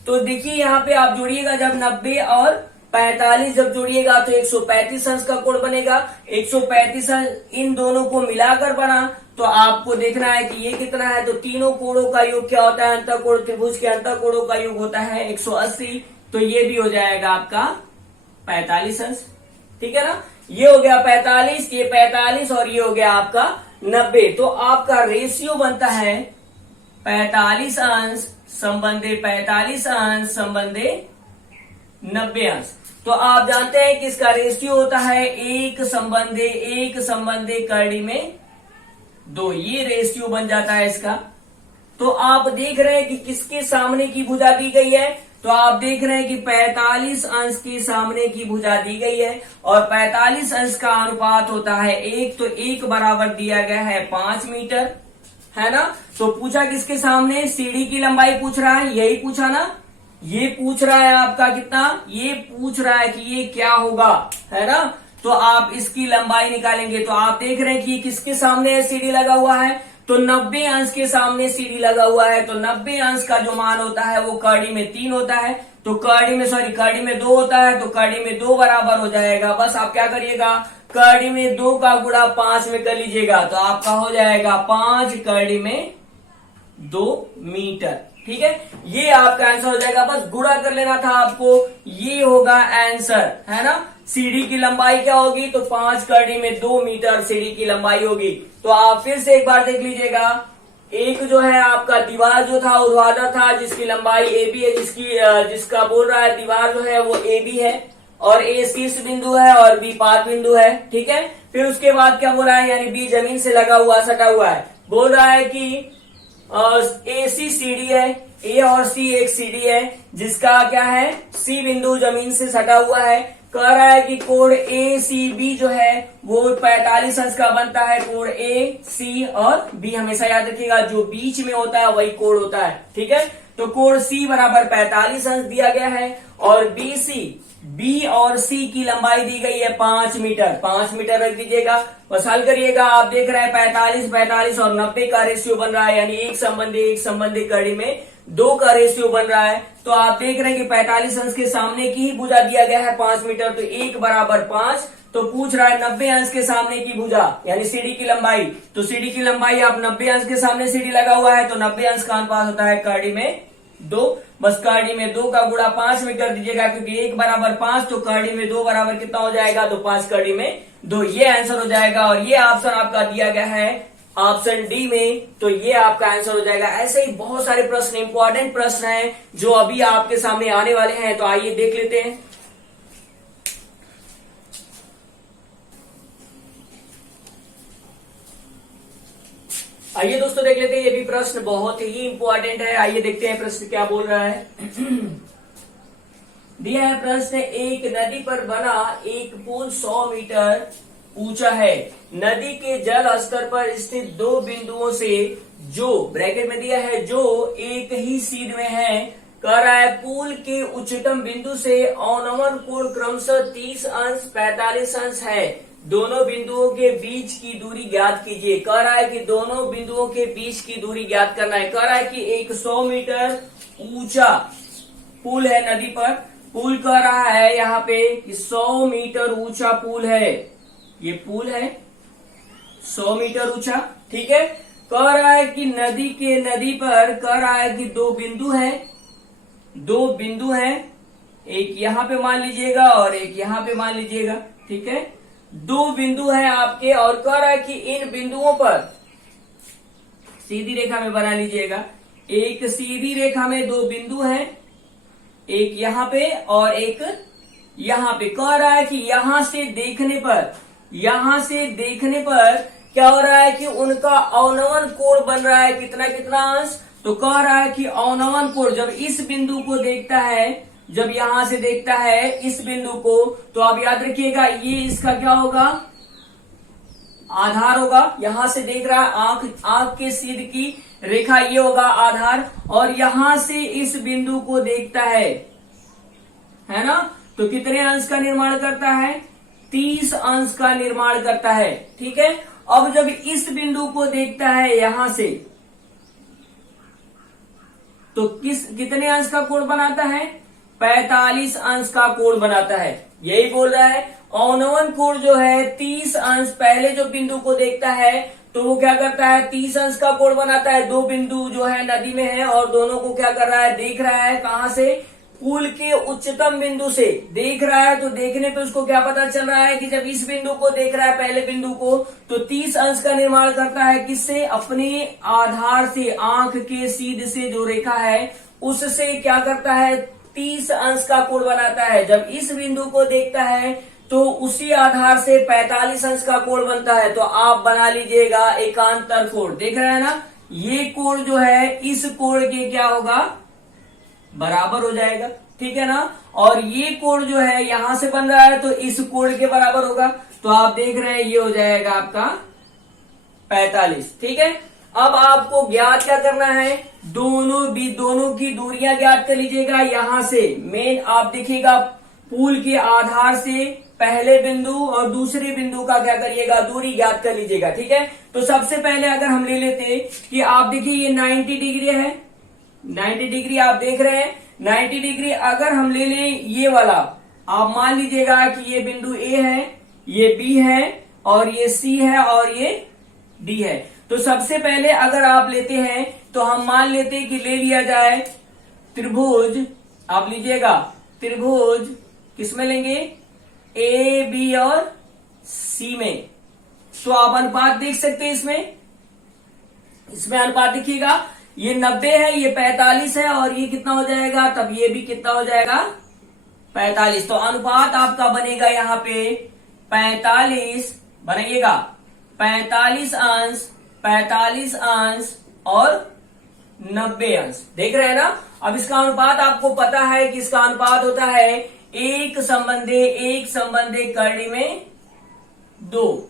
तो देखिए यहाँ पे आप जोड़िएगा, जब 90 और 45 जब जोड़िएगा तो 135 अंश का कोण बनेगा। 135 अंश इन दोनों को मिलाकर बना, तो आपको देखना है कि ये कितना है, तो तीनों कोणों का योग क्या होता है, अंतःकोण त्रिभुज के अंतःकोणों का योग होता है 180। तो ये भी हो जाएगा आपका 45 अंश, ठीक है ना। ये हो गया 45, ये 45 और ये हो गया आपका 90। तो आपका रेशियो बनता है 45 अंश संबंधी 45 अंश संबंधी 90 अंश। तो आप जानते हैं कि इसका रेशियो होता है 1 संबंधी करड़ी में 2, ये रेशियो बन जाता है इसका। तो आप देख रहे हैं कि किसके सामने की भुजा दी गई है, तो आप देख रहे हैं कि 45 अंश के सामने की भुजा दी गई है और 45 अंश का अनुपात होता है 1, तो 1 बराबर दिया गया है 5 मीटर, है ना। तो पूछा किसके सामने, सीढ़ी की लंबाई पूछ रहा है, यही पूछा ना। ये पूछ रहा है आपका कितना, ये पूछ रहा है कि ये क्या होगा, है ना। तो आप इसकी लंबाई निकालेंगे, तो आप देख रहे हैं कि किसके सामने सीढ़ी लगा हुआ है, तो 90 अंश के सामने सीढ़ी लगा हुआ है। तो 90 अंश का जो मान होता है वो कड़ी में 3 होता है, तो कड़ी में 2 होता है, तो कड़ी में 2 बराबर हो जाएगा। बस आप क्या करिएगा, कड़ी में 2 का गुणा 5 में कर लीजिएगा तो आपका हो जाएगा 5 कड़ी में 2 मीटर। ठीक है, ये आपका आंसर हो जाएगा। बस गुणा कर लेना था आपको, ये होगा आंसर, है ना। सीढ़ी की लंबाई क्या होगी, तो 5 कड़ी में 2 मीटर सीढ़ी की लंबाई होगी। तो आप फिर से एक बार देख लीजिएगा, एक जो है आपका दीवार जो था ऊर्ध्वाधर था जिसकी लंबाई AB है, जिसका बोल रहा है दीवार जो है वो AB है और A शीर्ष बिंदु है और B पाद बिंदु है। ठीक है, फिर उसके बाद क्या बोल रहा है, यानी B जमीन से लगा हुआ सटा हुआ है। बोल रहा है कि AC सीढ़ी है, A और C एक सीढ़ी है जिसका क्या है, C बिंदु जमीन से सटा हुआ है। कह रहा है कि कोण ACB जो है वो 45 अंश का बनता है। कोण AC और B हमेशा याद रखिएगा, जो बीच में होता है वही कोण होता है। ठीक है, तो कोण C बराबर 45 अंश दिया गया है और B और C की लंबाई दी गई है 5 मीटर। 5 मीटर रख दीजिएगा, बस हल करिएगा। आप देख रहे हैं 45 और 90 का रेशियो बन रहा है, यानी एक संबंधी कड़ी में 2 का रेशियो बन रहा है। तो आप देख रहे हैं कि 45 अंश के सामने की ही भुजा दिया गया है 5 मीटर, तो 1 बराबर 5। तो पूछ रहा है 90 अंश के सामने की भुजा यानी सीढ़ी की लंबाई, तो सीढ़ी की लंबाई आप 90 अंश के सामने सीढ़ी लगा हुआ है तो 90 अंश का अनुपात होता है कड़ी में 2। बस कड़ी में 2 का गुणा 5 में कर दीजिएगा, क्योंकि 1 बराबर 5 तो कड़ी में 2 बराबर कितना हो जाएगा, तो 5 कड़ी में 2। ये आंसर हो जाएगा और ये ऑप्शन आपका दिया गया है ऑप्शन डी में, तो ये आपका आंसर हो जाएगा। ऐसे ही बहुत सारे प्रश्न, इंपॉर्टेंट प्रश्न हैं जो अभी आपके सामने आने वाले हैं, तो आइए देख लेते हैं। आइए दोस्तों देख लेते हैं, ये भी प्रश्न बहुत ही इंपॉर्टेंट है। आइए देखते हैं प्रश्न क्या बोल रहा है। दिया है प्रश्न, एक नदी पर बना एक पुल 100 मीटर ऊंचा है। नदी के जल स्तर पर स्थित 2 बिंदुओं से जो ब्रैकेट में दिया है जो एक ही सीध में है, कह रहा है पुल के उच्चतम बिंदु से अवनमन कोण क्रमशः 30 अंश 45 अंश है। दोनों बिंदुओं के बीच की दूरी ज्ञात कीजिए। कह रहा है कि दोनों बिंदुओं के बीच की दूरी ज्ञात करना है। कह रहा है कि एक 100 मीटर ऊंचा पुल है नदी पर। पुल कह रहा है यहाँ पे कि 100 मीटर ऊंचा पुल है, ये पुल है 100 मीटर ऊंचा। ठीक है, कह रहा है कि नदी पर कह रहा है कि 2 बिंदु हैं, एक यहाँ पे मान लीजिएगा और एक यहाँ पे मान लीजिएगा। ठीक है, 2 बिंदु हैं आपके और कह रहा है कि इन बिंदुओं पर सीधी रेखा में बना लीजिएगा। एक सीधी रेखा में 2 बिंदु हैं, एक यहाँ पे और एक यहाँ पे। कह रहा है कि यहां से देखने पर क्या हो रहा है कि उनका अवनमन कोण बन रहा है कितना अंश, तो कह रहा है कि अवनमन कोण जब इस बिंदु को देखता है, जब यहां से देखता है इस बिंदु को, तो आप याद रखिएगा ये इसका क्या होगा, आधार होगा। यहां से देख रहा है आंख के सीध की रेखा ये होगा आधार, और यहां से इस बिंदु को देखता है ना, तो कितने अंश का निर्माण करता है, 30 अंश का निर्माण करता है। ठीक है, अब जब इस बिंदु को देखता है यहां से, तो कितने अंश का कोण बनाता है, 45 अंश का कोण बनाता है। यही बोल रहा है अवनमन कोण जो है 30 अंश, पहले जो बिंदु को देखता है तो वो क्या करता है 30 अंश का कोण बनाता है। 2 बिंदु जो है नदी में है और दोनों को क्या कर रहा है, देख रहा है। कहां से, पुल के उच्चतम बिंदु से देख रहा है। तो देखने पे उसको क्या पता चल रहा है कि जब इस बिंदु को देख रहा है, पहले बिंदु को, तो 30 अंश का निर्माण करता है। किससे, अपने आधार से, आंख के सीध से जो रेखा है उससे क्या करता है, 30 अंश का कोण बनाता है। जब इस बिंदु को देखता है तो उसी आधार से 45 अंश का कोण बनता है। तो आप बना लीजिएगा एकांतर कोण। देख रहे हैं ना, ये कोण जो है इस कोण के क्या होगा, बराबर हो जाएगा। ठीक है ना, और ये कोण जो है यहां से बन रहा है तो इस कोण के बराबर होगा। तो आप देख रहे हैं ये हो जाएगा आपका 45। ठीक है, अब आपको ज्ञात क्या करना है, दोनों की दूरियां ज्ञात कर लीजिएगा। यहां से मेन आप देखिएगा पुल के आधार से पहले बिंदु और दूसरे बिंदु का क्या करिएगा, दूरी ज्ञात कर लीजिएगा। ठीक है, तो सबसे पहले अगर हम ले लेते कि आप देखिए ये 90 डिग्री है, 90 डिग्री आप देख रहे हैं। 90 डिग्री अगर हम ले लें ये वाला, आप मान लीजिएगा कि ये बिंदु ए है, ये बी है और ये सी है और ये डी है। तो सबसे पहले अगर आप लेते हैं तो हम मान लेते हैं कि ले लिया जाए त्रिभुज, आप लीजिएगा त्रिभुज किसमें लेंगे, ए बी और सी में। तो आप अनुपात देख सकते हैं, इसमें अनुपात देखिएगा, ये 90 है, ये 45 है और ये कितना हो जाएगा, तब ये भी कितना हो जाएगा 45। तो अनुपात आपका बनेगा यहाँ पे 45, बनाइएगा 45 अंश, 45 अंश और 90 अंश। देख रहे हैं ना। अब इसका अनुपात आपको पता है कि इसका अनुपात होता है एक संबंधे करड़ी में 2,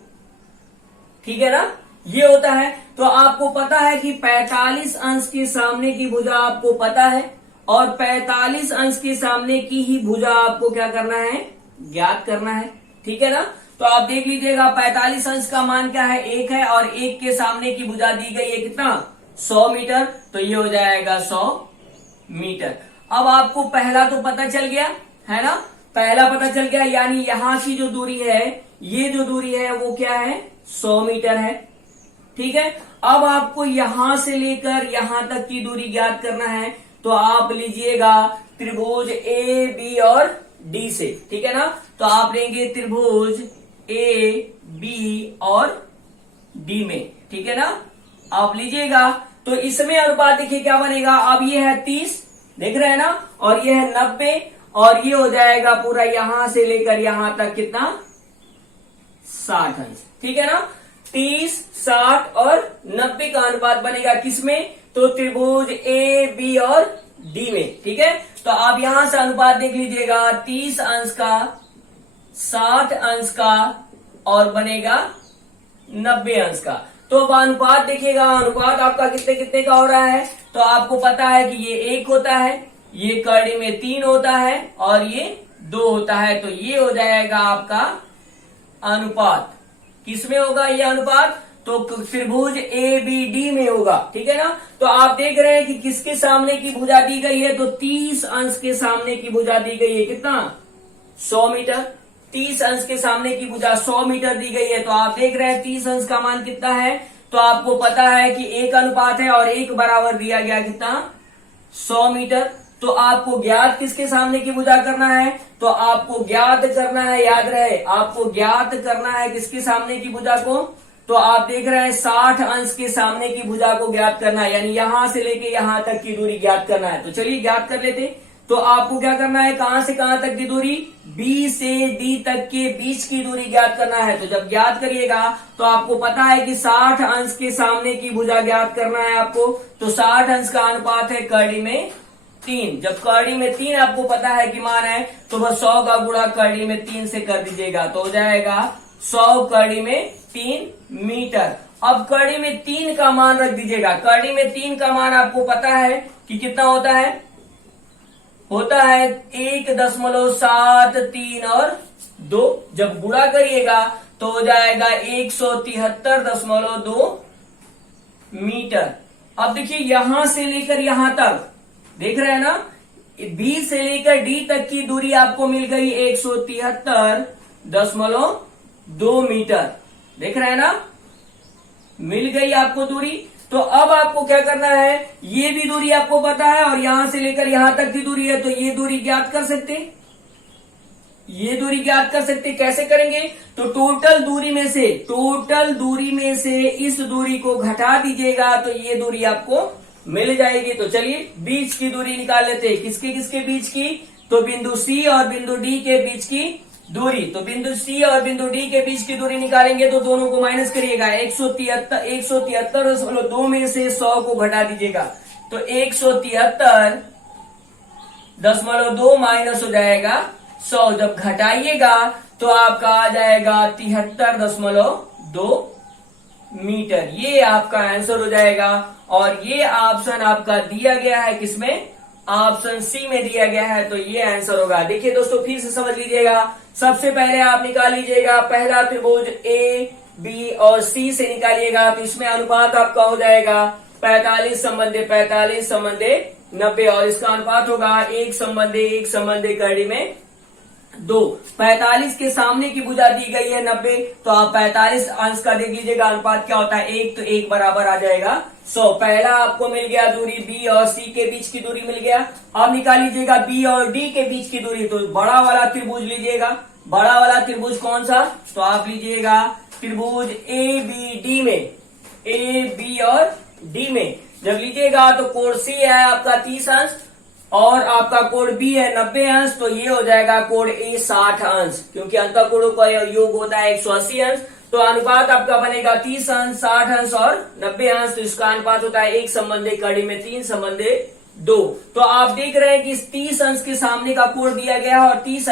ठीक है ना, ये होता है। तो आपको पता है कि 45 अंश के सामने की भुजा आपको पता है और 45 अंश के सामने की ही भुजा आपको क्या करना है, ज्ञात करना है, ठीक है ना। तो आप देख लीजिएगा 45 अंश का मान क्या है, 1 है और 1 के सामने की भुजा दी गई है कितना, 100 मीटर। तो ये हो जाएगा 100 मीटर। अब आपको पहला तो पता चल गया है ना, पहला पता चल गया, यानी यहां की जो दूरी है, ये जो दूरी है वो क्या है, 100 मीटर है, ठीक है। अब आपको यहां से लेकर यहां तक की दूरी ज्ञात करना है। तो आप लीजिएगा त्रिभुज ए बी और डी से, ठीक है ना। तो आप लेंगे त्रिभुज ए बी और डी में, ठीक है ना, आप लीजिएगा। तो इसमें अनुपात देखिए क्या बनेगा, अब ये है 30, देख रहे हैं ना, और ये है 90 और ये हो जाएगा पूरा यहां से लेकर यहां तक कितना, 60 अंश, ठीक है ना। 30, 60 और 90 का अनुपात बनेगा किसमें, तो त्रिभुज ए बी और डी में, ठीक है। तो आप यहां से अनुपात देख लीजिएगा, 30 अंश का, 60 अंश का और बनेगा 90 अंश का। तो अब अनुपात देखिएगा, अनुपात आपका कितने कितने का हो रहा है। तो आपको पता है कि ये 1 होता है, ये करड़ी में 3 होता है और ये 2 होता है। तो ये हो जाएगा आपका अनुपात, किसमें होगा ये अनुपात, तो त्रिभुज ए बी डी में होगा, ठीक है ना। तो आप देख रहे हैं कि किसके सामने की भुजा दी गई है, तो 30 अंश के सामने की भुजा दी गई है कितना, 100 मीटर। 30 अंश के सामने की भुजा 100 मीटर दी गई है। तो आप देख रहे हैं 30 अंश का मान कितना है, तो आपको पता है कि 1 अनुपात है और 1 बराबर दिया गया कितना, 100 मीटर। तो आपको ज्ञात किसके सामने की भुजा करना है, तो आपको ज्ञात करना है, याद रहे, आपको ज्ञात करना है किसके सामने की भुजा को, तो आप देख रहे हैं 60 अंश के सामने की भुजा को ज्ञात करना है, यानी यहां से लेके यहां तक की दूरी ज्ञात करना है। तो चलिए ज्ञात कर लेते। तो आपको क्या करना है, कहां से कहां तक की दूरी, बी से डी तक के बीच की दूरी ज्ञात करना है। तो जब ज्ञात करिएगा तो आपको पता है कि 60 अंश के सामने की भुजा ज्ञात करना है आपको। तो 60 अंश का अनुपात है करड़ी में 3। जब करड़ी में 3 आपको पता है कि मान है, तो बस 100 का गुणा करड़ी में 3 से कर दीजिएगा, तो हो जाएगा 100 करड़ी में 3 मीटर। अब करड़ी में 3 का मान रख दीजिएगा। करड़ी में 3 का मान आपको पता है कि कितना होता है 1.73 और 2। जब गुणा करिएगा तो हो जाएगा 173.2 मीटर। अब देखिए यहां से लेकर यहां तक, देख रहे हैं ना, बी से लेकर डी तक की दूरी आपको मिल गई 173.2 मीटर। देख रहे हैं ना, मिल गई आपको दूरी। तो अब आपको क्या करना है, ये भी दूरी आपको पता है और यहां से लेकर यहां तक की दूरी है, तो ये दूरी ज्ञात कर सकते, ये दूरी ज्ञात कर सकते। कैसे करेंगे, तो टोटल दूरी में से इस दूरी को घटा दीजिएगा तो ये दूरी आपको मिल जाएगी। तो चलिए बीच की दूरी निकाल लेते हैं। किसके किसके बीच की, तो बिंदु सी और बिंदु डी के बीच की दूरी। तो बिंदु सी और बिंदु डी के बीच की दूरी निकालेंगे तो दोनों को माइनस करिएगा। 173.2 में से 100 को घटा दीजिएगा, तो 173.2 माइनस हो जाएगा 100। जब घटाइएगा तो आपका आ जाएगा 73.2 मीटर। ये आपका आंसर हो जाएगा। और ये ऑप्शन आपका दिया गया है किसमें, ऑप्शन सी में दिया गया है। तो ये आंसर होगा। देखिए दोस्तों फिर से समझ लीजिएगा। सबसे पहले आप निकाल लीजिएगा पहला त्रिभुज ए बी और सी से निकालिएगा। तो इसमें अनुपात आपका हो जाएगा 45 संबंधे 90 और इसका अनुपात होगा 1 संबंधे करड़ी में 2। 45 के सामने की भुजा दी गई है 90, तो आप 45 अंश का देख लीजिएगा, अनुपात क्या होता है 1, तो 1 बराबर आ जाएगा 100। पहला आपको मिल गया दूरी बी और सी के बीच की दूरी मिल गया। अब निकाल लीजिएगा बी और डी के बीच की दूरी, तो बड़ा वाला त्रिभुज लीजिएगा। बड़ा वाला त्रिभुज कौन सा, तो आप लीजिएगा त्रिभुज ए बी डी में, ए बी और डी में जब लीजिएगा तो कोण सी है आपका 30 अंश और आपका कोण बी है 90 अंश, तो ये हो जाएगा कोण ए 60 अंश, क्योंकि अंतःकोणों का योग होता है 180 अंश। तो अनुपात आपका बनेगा 30 अंश, 60 अंश और 90 अंश, तो इसका अनुपात होता है 1 संबंधे कड़ी में 3 संबंधे 2। तो आप देख रहे हैं कि इस 30 अंश के सामने का कोण दिया गया है और 30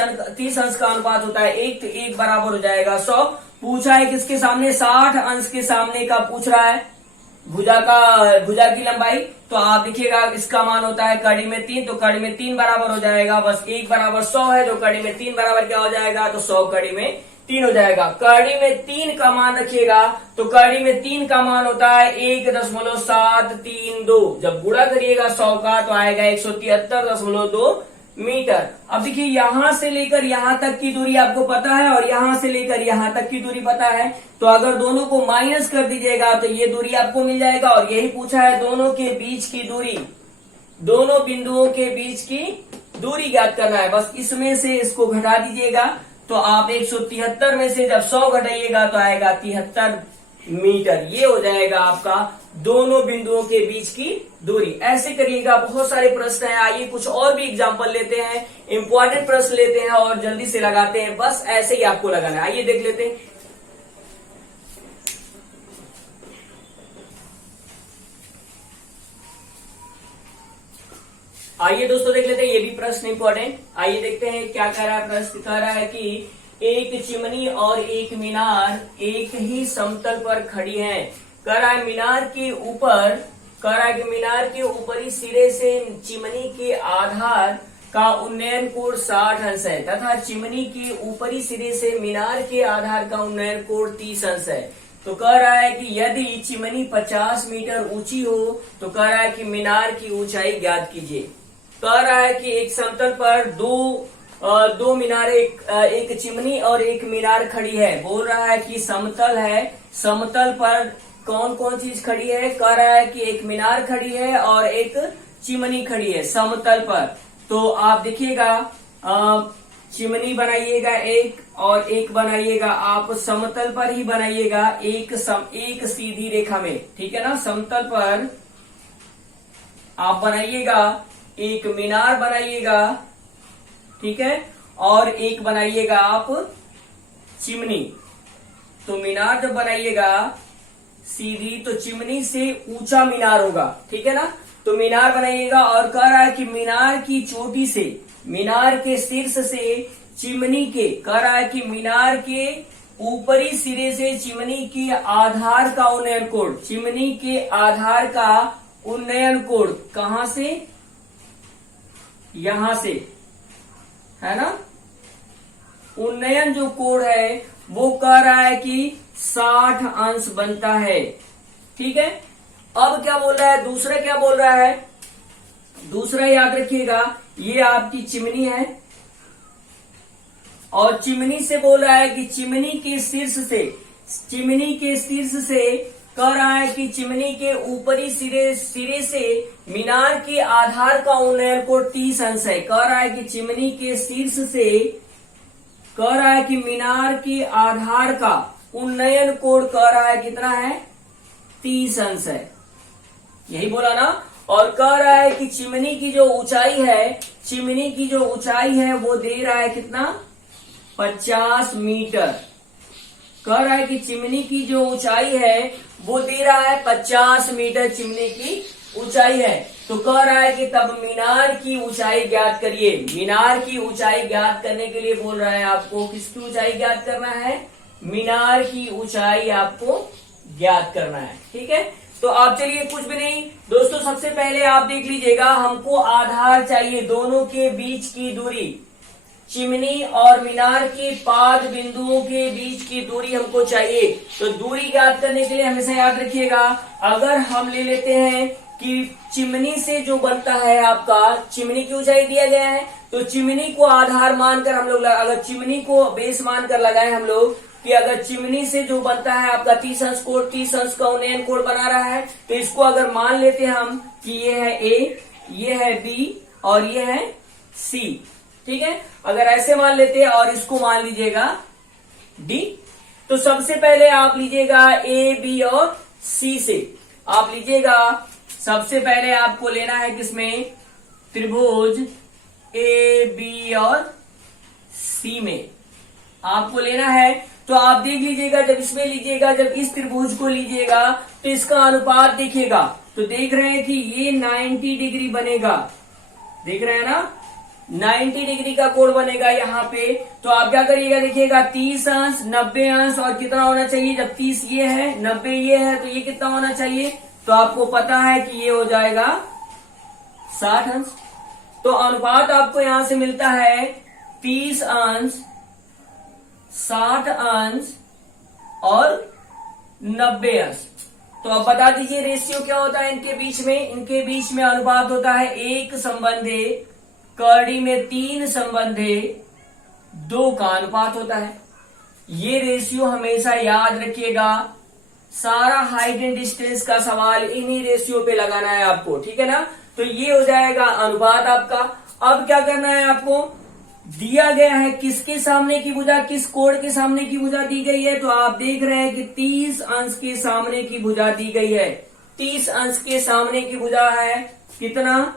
अंश का अनुपात होता है 1, तो 1 बराबर हो जाएगा 100। पूछा है किसके सामने, 60 अंश के सामने का पूछ रहा है भुजा की लंबाई, तो आप देखिएगा इसका मान होता है कड़ी में 3, तो कड़ी में 3 बराबर हो जाएगा, बस 1 बराबर 100 है, तो कड़ी में 3 बराबर क्या हो जाएगा, तो 100 कड़ी में 3 हो जाएगा। कड़ी में 3 का मान रखिएगा, तो कड़ी में 3 का मान होता है 1.732। जब गुणा करिएगा 100 का तो आएगा 173.2 मीटर। अब देखिए यहां से लेकर यहां तक की दूरी आपको पता है और यहां से लेकर यहां तक की दूरी पता है, तो अगर दोनों को माइनस कर दीजिएगा तो ये दूरी आपको मिल जाएगा। और यही पूछा है दोनों के बीच की दूरी, दोनों बिंदुओं के बीच की दूरी ज्ञात करना है। बस इसमें से इसको घटा दीजिएगा, तो आप 173 में से जब 100 घटाइएगा तो आएगा 73 मीटर। ये हो जाएगा आपका दोनों बिंदुओं के बीच की दूरी। ऐसे करिएगा, बहुत सारे प्रश्न हैं। आइए कुछ और भी एग्जांपल लेते हैं, इंपॉर्टेंट प्रश्न लेते हैं और जल्दी से लगाते हैं। बस ऐसे ही आपको लगाना है। आइए देख लेते हैं। आइए दोस्तों देख लेते हैं, ये भी प्रश्न इंपॉर्टेंट। आइए देखते हैं क्या कह रहा है प्रश्न। कह रहा है कि एक चिमनी और एक मीनार एक ही समतल पर खड़ी हैं। कह रहा है मीनार के ऊपरी सिरे से चिमनी के आधार का उन्नयन कोण 60 अंश है तथा चिमनी के ऊपरी सिरे से मीनार के आधार का उन्नयन कोण 30 अंश है। तो कह रहा है कि यदि चिमनी 50 मीटर ऊंची हो तो कह रहा है कि मीनार की ऊंचाई ज्ञात कीजिए। कह रहा है कि एक समतल पर दो मीनार, एक चिमनी और एक मीनार खड़ी है। बोल रहा है कि समतल है, समतल पर कौन कौन चीज खड़ी है। कह रहा है कि एक मीनार खड़ी है और एक चिमनी खड़ी है समतल पर। तो आप देखिएगा चिमनी बनाइएगा एक और एक बनाइएगा आप समतल पर ही बनाइएगा, एक सीधी रेखा में, ठीक है ना। समतल पर आप बनाइएगा, एक मीनार बनाइएगा, ठीक है, और एक बनाइएगा आप चिमनी। तो मीनार जब बनाइएगा सीधी तो चिमनी से ऊंचा मीनार होगा, ठीक है ना। तो मीनार बनाइएगा और कह रहा है कि मीनार की चोटी से, मीनार के शीर्ष से चिमनी के, कह रहा है कि मीनार के ऊपरी सिरे से चिमनी के आधार का उन्नयन कोण, चिमनी के आधार का उन्नयन कोण कहां से, यहां से, है ना। उन्नयन जो कोण है वो कह रहा है कि 60 अंश बनता है, ठीक है। अब क्या बोल रहा है, दूसरा क्या बोल रहा है, दूसरा याद रखिएगा, ये आपकी चिमनी है और चिमनी से बोल रहा है कि चिमनी के शीर्ष से कह रहा है कि चिमनी के ऊपरी सिरे से मीनार के आधार का उन्नयन कोण 30 अंश है। कह रहा है कि चिमनी के शीर्ष से, कह रहा है कि मीनार के आधार का उन्नयन कोण कह रहा है कितना है, 30 अंश है, यही बोला ना। और कह रहा है कि चिमनी की जो ऊंचाई है वो दे रहा है कितना, 50 मीटर। कह रहा है कि चिमनी की जो ऊंचाई है वो दे रहा है 50 मीटर चिमनी की ऊंचाई है। तो कह रहा है कि तब मीनार की ऊंचाई ज्ञात करिए। मीनार की ऊंचाई ज्ञात करने के लिए बोल रहा है आपको किसकी ऊंचाई ज्ञात करना है, मीनार की ऊंचाई आपको ज्ञात करना है, ठीक है। तो आप चलिए, कुछ भी नहीं दोस्तों, सबसे पहले आप देख लीजिएगा, हमको आधार चाहिए, दोनों के बीच की दूरी, चिमनी और मीनार के पाद बिंदुओं के बीच की दूरी हमको चाहिए। तो दूरी ज्ञात करने के लिए हमेशा याद रखिएगा, अगर हम ले लेते हैं कि चिमनी से जो बनता है आपका, चिमनी की ऊंचाई दिया गया है, तो चिमनी को आधार मानकर हम लोग, अगर चिमनी को बेस मानकर लगाए हम लोग कि अगर चिमनी से जो बनता है आपका 30 अंश कोण, 30 अंश का उन्नयन कोण बना रहा है, तो इसको अगर मान लेते हैं हम कि ये है ए, ये है बी और ये है सी, ठीक है। अगर ऐसे मान लेते हैं और इसको मान लीजिएगा डी, तो सबसे पहले आप लीजिएगा ए बी और सी से आप लीजिएगा, सबसे पहले आपको लेना है किसमें, त्रिभुज ए बी और सी में आपको लेना है। तो आप देख लीजिएगा, जब इसमें लीजिएगा, जब इस त्रिभुज को लीजिएगा तो इसका अनुपात देखिएगा, तो देख रहे हैं कि ये 90 डिग्री बनेगा, देख रहे हैं ना, 90 डिग्री का कोण बनेगा यहाँ पे। तो आप क्या करिएगा, देखिएगा 30 अंश, 90 अंश और कितना होना चाहिए, जब 30 ये है, 90 ये है, तो ये कितना होना चाहिए, तो आपको पता है कि ये हो जाएगा 60 अंश। तो अनुपात आपको यहां से मिलता है 30 अंश, 60 अंश और 90 अंश। तो आप बता दीजिए रेशियो क्या होता है इनके बीच में, इनके बीच में अनुपात होता है 1 संबंधे कड़ी में 3 संबंधे 2 का अनुपात होता है। ये रेशियो हमेशा याद रखिएगा, सारा हाइट एंड डिस्टेंस का सवाल इन्हीं रेशियो पे लगाना है आपको, ठीक है ना। तो ये हो जाएगा अनुपात आपका। अब क्या करना है आपको, दिया गया है किसके सामने की भुजा, किस कोण के सामने की भुजा दी गई है, तो आप देख रहे हैं कि 30 अंश के सामने की भुजा दी गई है। 30 अंश के सामने की भुजा है कितना,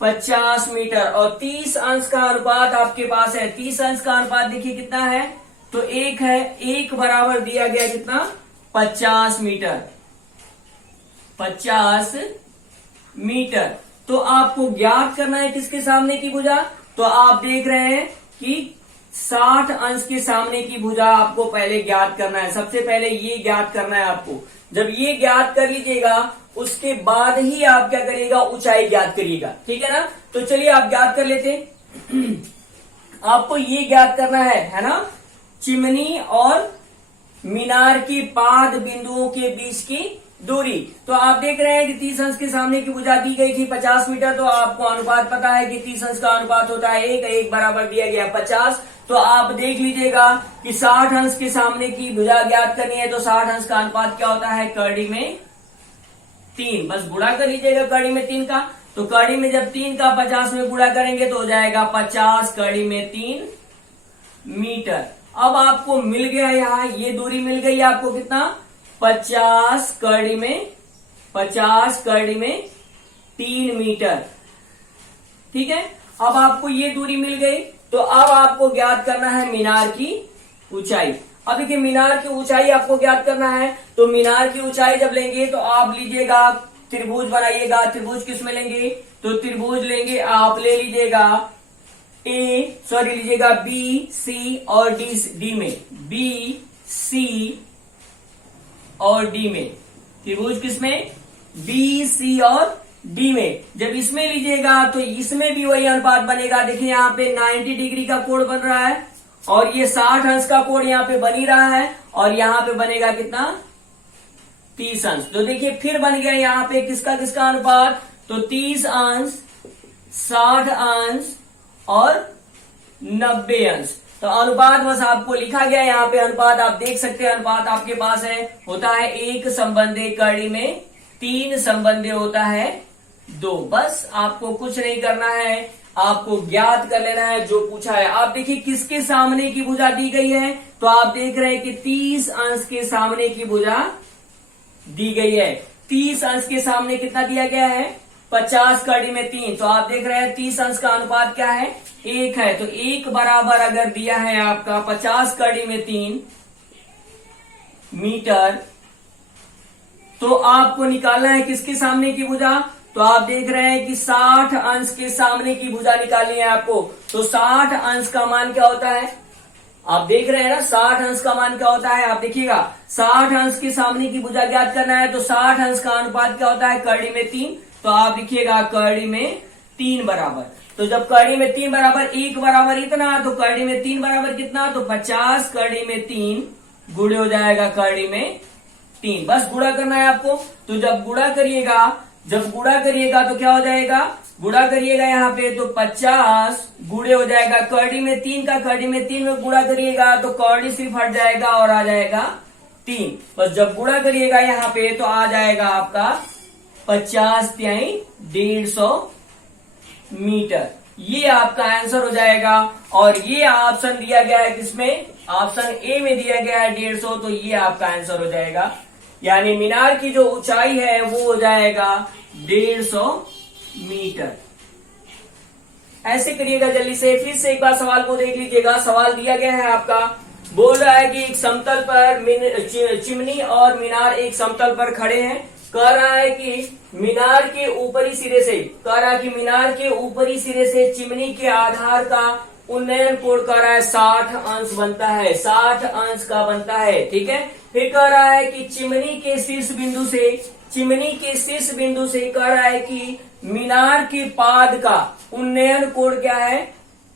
50 मीटर, और 30 अंश का अनुपात आपके पास है। 30 अंश का अनुपात देखिए कितना है, तो 1 है, 1 बराबर दिया गया कितना, 50 मीटर, 50 मीटर। तो आपको ज्ञात करना है किसके सामने की भुजा, तो आप देख रहे हैं कि 60 अंश के सामने की भुजा आपको पहले ज्ञात करना है। सबसे पहले ये ज्ञात करना है आपको। जब ये ज्ञात कर लीजिएगा उसके बाद ही आप क्या करिएगा, ऊंचाई ज्ञात करिएगा, ठीक है ना। तो चलिए आप ज्ञात कर लेते हैं। आपको ये ज्ञात करना है ना, चिमनी और मीनार की पाद बिंदुओं के बीच की दूरी। तो आप देख रहे हैं कि 30 अंश के सामने की भुजा दी गई थी 50 मीटर, तो आपको अनुपात पता है कि 30 अंश का अनुपात होता है 1 बराबर दिया गया 50। तो आप देख लीजिएगा कि 60 अंश के सामने की भुजा ज्ञात करनी है, तो 60 अंश का अनुपात क्या होता है, कड़ी में 3, बस गुणा कर लीजिएगा कड़ी में 3 का। तो कड़ी में जब 3 का 50 में गुणा करेंगे तो हो जाएगा 50 कड़ी में 3 मीटर। अब आपको मिल गया यहाँ, ये दूरी मिल गई आपको कितना, 50 कड़ी में 3 मीटर, ठीक है। अब आपको ये दूरी मिल गई, तो अब आपको ज्ञात करना है मीनार की ऊंचाई। अब देखिए मीनार की ऊंचाई आपको ज्ञात करना है, तो मीनार की ऊंचाई जब लेंगे तो आप लीजिएगा त्रिभुज बनाइएगा। त्रिभुज किस में लेंगे, तो त्रिभुज लेंगे, आप ले लीजिएगा लीजिएगा बी सी और डी में, बी सी और डी में, त्रिभुज किसमें, बी सी और डी में। जब इसमें लीजिएगा तो इसमें भी वही अनुपात बनेगा। देखिए यहाँ पे 90 डिग्री का कोण बन रहा है और ये 60 अंश का कोण यहाँ पे बन ही रहा है, और यहाँ पे बनेगा कितना, 30 अंश। तो देखिए फिर बन गया यहाँ पे किसका किसका अनुपात, तो 30 अंश, 60 अंश और 90 अंश। तो अनुपात बस आपको लिखा गया यहाँ पे, अनुपात आप देख सकते हैं, अनुपात आपके पास है, होता है 1 संबंधे कड़ी में 3 संबंधे होता है 2। बस आपको कुछ नहीं करना है, आपको ज्ञात कर लेना है जो पूछा है। आप देखिए किसके सामने की भुजा दी गई है, तो आप देख रहे हैं कि 30 अंश के सामने की भुजा दी गई है। 30 अंश के सामने कितना दिया गया है, 50 कड़ी में 3। तो आप देख रहे हैं 30 अंश का अनुपात क्या है, 1 है। तो 1 बराबर अगर दिया है आपका 50 कड़ी में 3 मीटर, तो आपको निकालना है किसके सामने की भुजा, तो आप देख रहे हैं कि 60 अंश के सामने की भुजा निकालनी है आपको। तो 60 अंश का मान क्या होता है, आप देख रहे हैं ना, 60 अंश का मान क्या होता है, आप देखिएगा 60 अंश के सामने की भुजा ज्ञात करना है, तो 60 अंश का अनुपात क्या होता है, कड़ी में 3। तो आप लिखिएगा कड़ी में 3 बराबर। तो जब कड़ी में 3 बराबर 1 बराबर इतना, तो कड़ी में 3 बराबर कितना, तो 50 कड़ी में 3 गुणे हो जाएगा कड़ी में 3। बस गुणा करना है आपको। तो जब गुणा करिएगा जब गुणा करिएगा तो क्या हो जाएगा, गुणा करिएगा यहाँ पे तो 50 गुणे हो जाएगा कड़ी में 3 का, कड़ी में 3 में गुणा करिएगा तो कौड़ी सिर्फ हट जाएगा और आ जाएगा 3। बस जब गुणा करिएगा यहाँ पे तो आ जाएगा आपका 50 तिहाई 150 मीटर। ये आपका आंसर हो जाएगा। और ये ऑप्शन दिया गया है किसमें, ऑप्शन ए में दिया गया है 150, तो ये आपका आंसर हो जाएगा। यानी मीनार की जो ऊंचाई है वो हो जाएगा 150 मीटर। ऐसे करिएगा जल्दी से। फिर से एक बार सवाल को देख लीजिएगा। सवाल दिया गया है आपका, बोल रहा है कि एक समतल पर चिमनी और मीनार एक समतल पर खड़े हैं। कह रहा है कि मीनार के ऊपरी सिरे से, कह रहा है कि मीनार के ऊपरी सिरे से चिमनी के आधार का उन्नयन कोण कह रहा है 60 अंश बनता है, 60 अंश का बनता है। ठीक है। फिर कह रहा है कि चिमनी के शीर्ष बिंदु से, चिमनी के शीर्ष बिंदु से कह रहा है कि मीनार के पाद का उन्नयन कोण क्या है,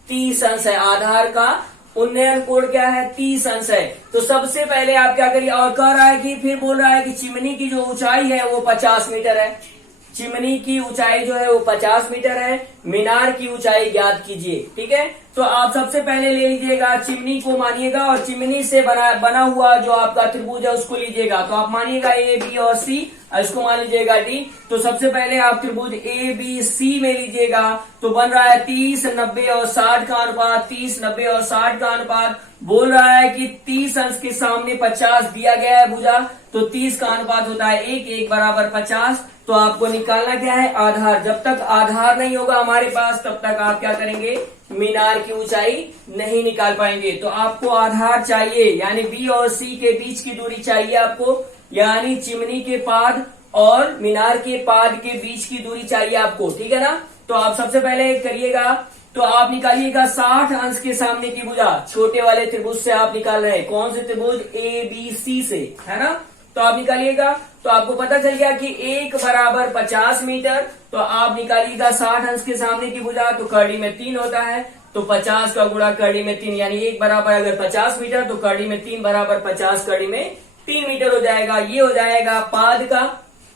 30 अंश है। आधार का उन्नयन कोण क्या है, 30 अंश है। तो सबसे पहले आप क्या करिए, और कह रहा है कि फिर बोल रहा है कि चिमनी की जो ऊंचाई है वो 50 मीटर है। चिमनी की ऊंचाई जो है वो 50 मीटर है। मीनार की ऊंचाई ज्ञात कीजिए। ठीक है। तो आप सबसे पहले ले लीजिएगा चिमनी को, मानिएगा, और चिमनी से बना हुआ जो आपका त्रिभुज है उसको लीजिएगा। तो आप मानिएगा ए बी और सी, इसको मान लीजिएगा डी। तो सबसे पहले आप त्रिभुज ए बी सी में लीजिएगा। तो बन रहा है 30 90 और 60 का अनुपात, 30 90 और 60 का अनुपात। बोल रहा है कि 30 अंश के सामने 50 दिया गया है भुजा, तो 30 का अनुपात होता है 1, 1 बराबर 50। तो आपको निकालना क्या है, आधार। जब तक आधार नहीं होगा हमारे पास तब तक आप क्या करेंगे, मीनार की ऊंचाई नहीं निकाल पाएंगे। तो आपको आधार चाहिए, यानी बी और सी के बीच की दूरी चाहिए आपको, यानी चिमनी के पाद और मीनार के पाद के बीच की दूरी चाहिए आपको। ठीक है ना। तो आप सबसे पहले करिएगा, तो आप निकालिएगा 60 अंश के सामने की भुजा, छोटे वाले त्रिभुज से आप निकाल रहे हैं। कौन से त्रिभुज, ए बी सी से, है ना। तो आप निकालिएगा, तो आपको पता चल गया कि 1 बराबर 50 मीटर। तो आप निकालिएगा 60 अंश के सामने की भुजा, तो कड़ी में 3 होता है, तो 50 का गुणा कड़ी में 3, यानी 1 बराबर अगर 50 मीटर तो कड़ी में 3 बराबर 50, कड़ी में 3 मीटर हो जाएगा। ये हो जाएगा पाद का,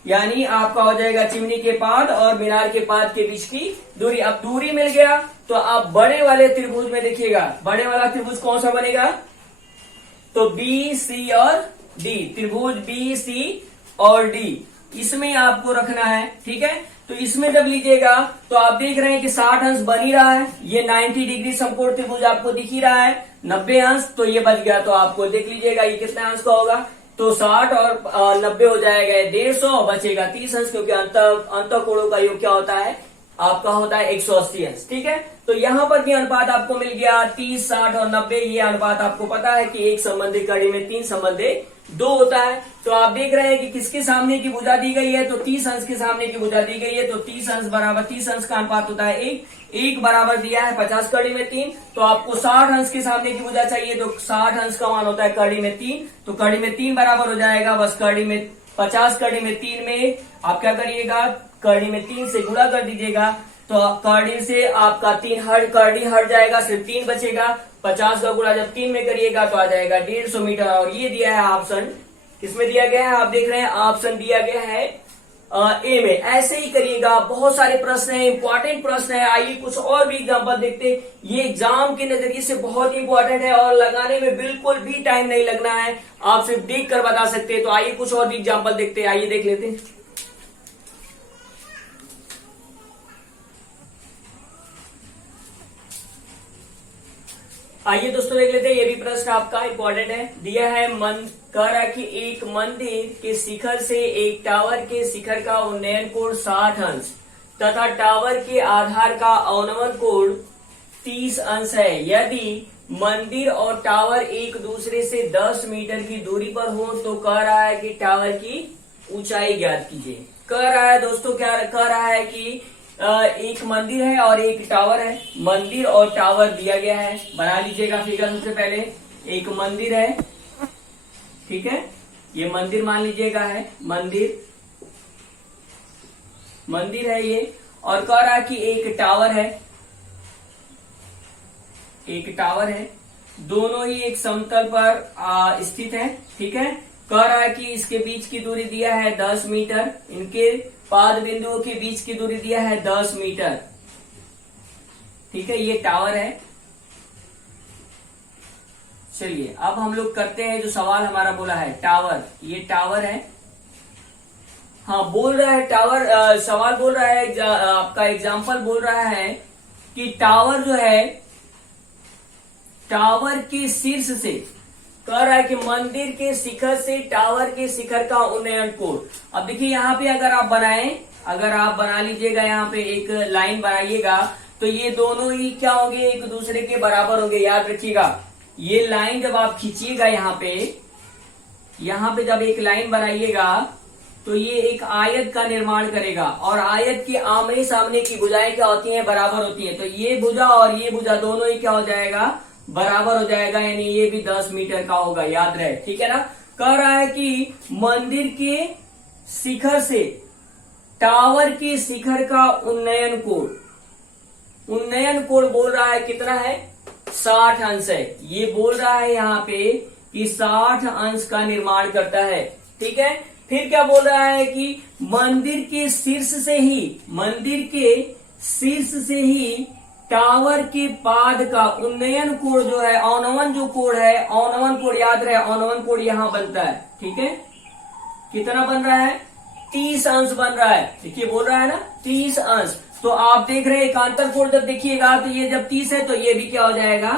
यानी आपका हो जाएगा चिमनी के पाद और मीनार के पाद के बीच की दूरी। अब दूरी मिल गया तो आप बड़े वाले त्रिभुज में देखिएगा, बड़े वाला त्रिभुज कौन सा बनेगा, तो बी सी और डी, त्रिभुज बी सी और डी, इसमें आपको रखना है। ठीक है। तो इसमें जब लीजिएगा तो आप देख रहे हैं कि 60 अंश बन ही रहा है, ये 90 डिग्री समकोण त्रिभुज आपको दिख ही रहा है। 90 अंश तो ये बच गया, तो आपको देख लीजिएगा ये कितना अंश का होगा, तो 60 और 90 हो जाएगा 150, बचेगा 30 अंश, क्योंकि अंत कोणों का योग क्या होता है, आपका होता है 180 अंश। ठीक है। तो यहाँ पर भी अनुपात आपको मिल गया 30, 60 और 90। ये अनुपात आपको पता है कि एक संबंधी कड़ी में 3 संबंधी 2 होता है। तो आप देख रहे हैं कि किसके सामने की भुजा दी गई है, तो 30 अंश के सामने की भुजा दी गई है। तो 30 अंश बराबर 30 अंश का अनुपात होता है 1, 1 बराबर दिया है 50 कड़ी में 3। तो आपको 60 अंश के सामने की भुजा चाहिए, तो 60 अंश का मान होता है कड़ी में 3, तो कड़ी में 3 बराबर हो जाएगा। बस कड़ी में 50 कड़ी में 3 में आप क्या करिएगा, कड़ी में 3 से गुणा कर दीजिएगा। तो कड़ी से आपका 3 कड़ी हट जाएगा, सिर्फ 3 बचेगा। 50 का गुणा जब 3 में करिएगा तो आ जाएगा 150 मीटर। और ये दिया है ऑप्शन, किसमें दिया गया है, आप देख रहे हैं ऑप्शन दिया गया है ए में। ऐसे ही करिएगा, बहुत सारे प्रश्न है, इंपॉर्टेंट प्रश्न है। आइए कुछ और भी एग्जाम्पल देखते हैं। ये एग्जाम के नजरिए से बहुत इंपॉर्टेंट है और लगाने में बिल्कुल भी टाइम नहीं लगना है, आप सिर्फ देख कर बता सकते हैं। तो आइए कुछ और भी एग्जाम्पल देखते हैं, आइए देख लेते हैं। आइए दोस्तों देख लेते हैं, ये भी प्रश्न आपका इंपॉर्टेंट है। दिया है कह रहा कि एक मंदिर के शिखर से एक टावर के शिखर का उन्नयन कोण 60 अंश तथा टावर के आधार का अवनमन कोण 30 अंश है। यदि मंदिर और टावर एक दूसरे से 10 मीटर की दूरी पर हो तो कह रहा है कि टावर की ऊंचाई ज्ञात कीजिए। कह रहा है दोस्तों, क्या कह रहा है कि एक मंदिर है और एक टावर है। मंदिर और टावर दिया गया है, बना लीजिएगा फिगर। सबसे पहले एक मंदिर है, ठीक है, ये मंदिर मान लीजिएगा है, मंदिर है ये। और कह रहा है कि एक टावर है, दोनों ही एक समतल पर स्थित है। ठीक है। कह रहा है कि इसके बीच की दूरी दिया है 10 मीटर, इनके पाद बिंदुओं के बीच की दूरी दिया है 10 मीटर। ठीक है, ये टावर है। चलिए अब हम लोग करते हैं जो सवाल हमारा बोला है, टावर। ये टावर है। हाँ, बोल रहा है टावर, सवाल बोल रहा है, आपका एग्जाम्पल बोल रहा है कि टावर जो है, टावर के शीर्ष से, कह रहा है कि मंदिर के शिखर से टावर के शिखर का उन्नयन कोण। अब देखिए यहाँ पे अगर आप बनाएं, अगर आप बना लीजिएगा, यहाँ पे एक लाइन बनाइएगा तो ये दोनों ही क्या होंगे, एक दूसरे के बराबर होंगे। याद रखिएगा, ये लाइन जब आप खींचिएगा यहाँ पे जब एक लाइन बनाइएगा तो ये एक आयत का निर्माण करेगा, और आयत की आमने सामने की भुजाएं क्या होती हैं, बराबर होती हैं। तो ये भुजा और ये भुजा दोनों ही क्या हो जाएगा, बराबर हो जाएगा, यानी ये भी 10 मीटर का होगा। याद रहे, ठीक है ना। कह रहा है कि मंदिर के शिखर से टावर के शिखर का उन्नयन कोण बोल रहा है कितना है, 60 अंश है। ये बोल रहा है यहाँ पे कि 60 अंश का निर्माण करता है। ठीक है, फिर क्या बोल रहा है कि मंदिर के शीर्ष से ही टावर के पाद का उन्नयन कोण जो है, औनवन जो कोण है, औनवन कोण याद रहे, औनवन कोण यहां बनता है। ठीक है, कितना बन रहा है, 30 अंश बन रहा है। देखिए बोल रहा है ना 30 अंश। तो आप देख रहे हैं एकांतर कोण जब देखिएगा तो ये जब 30 है तो ये भी क्या हो जाएगा,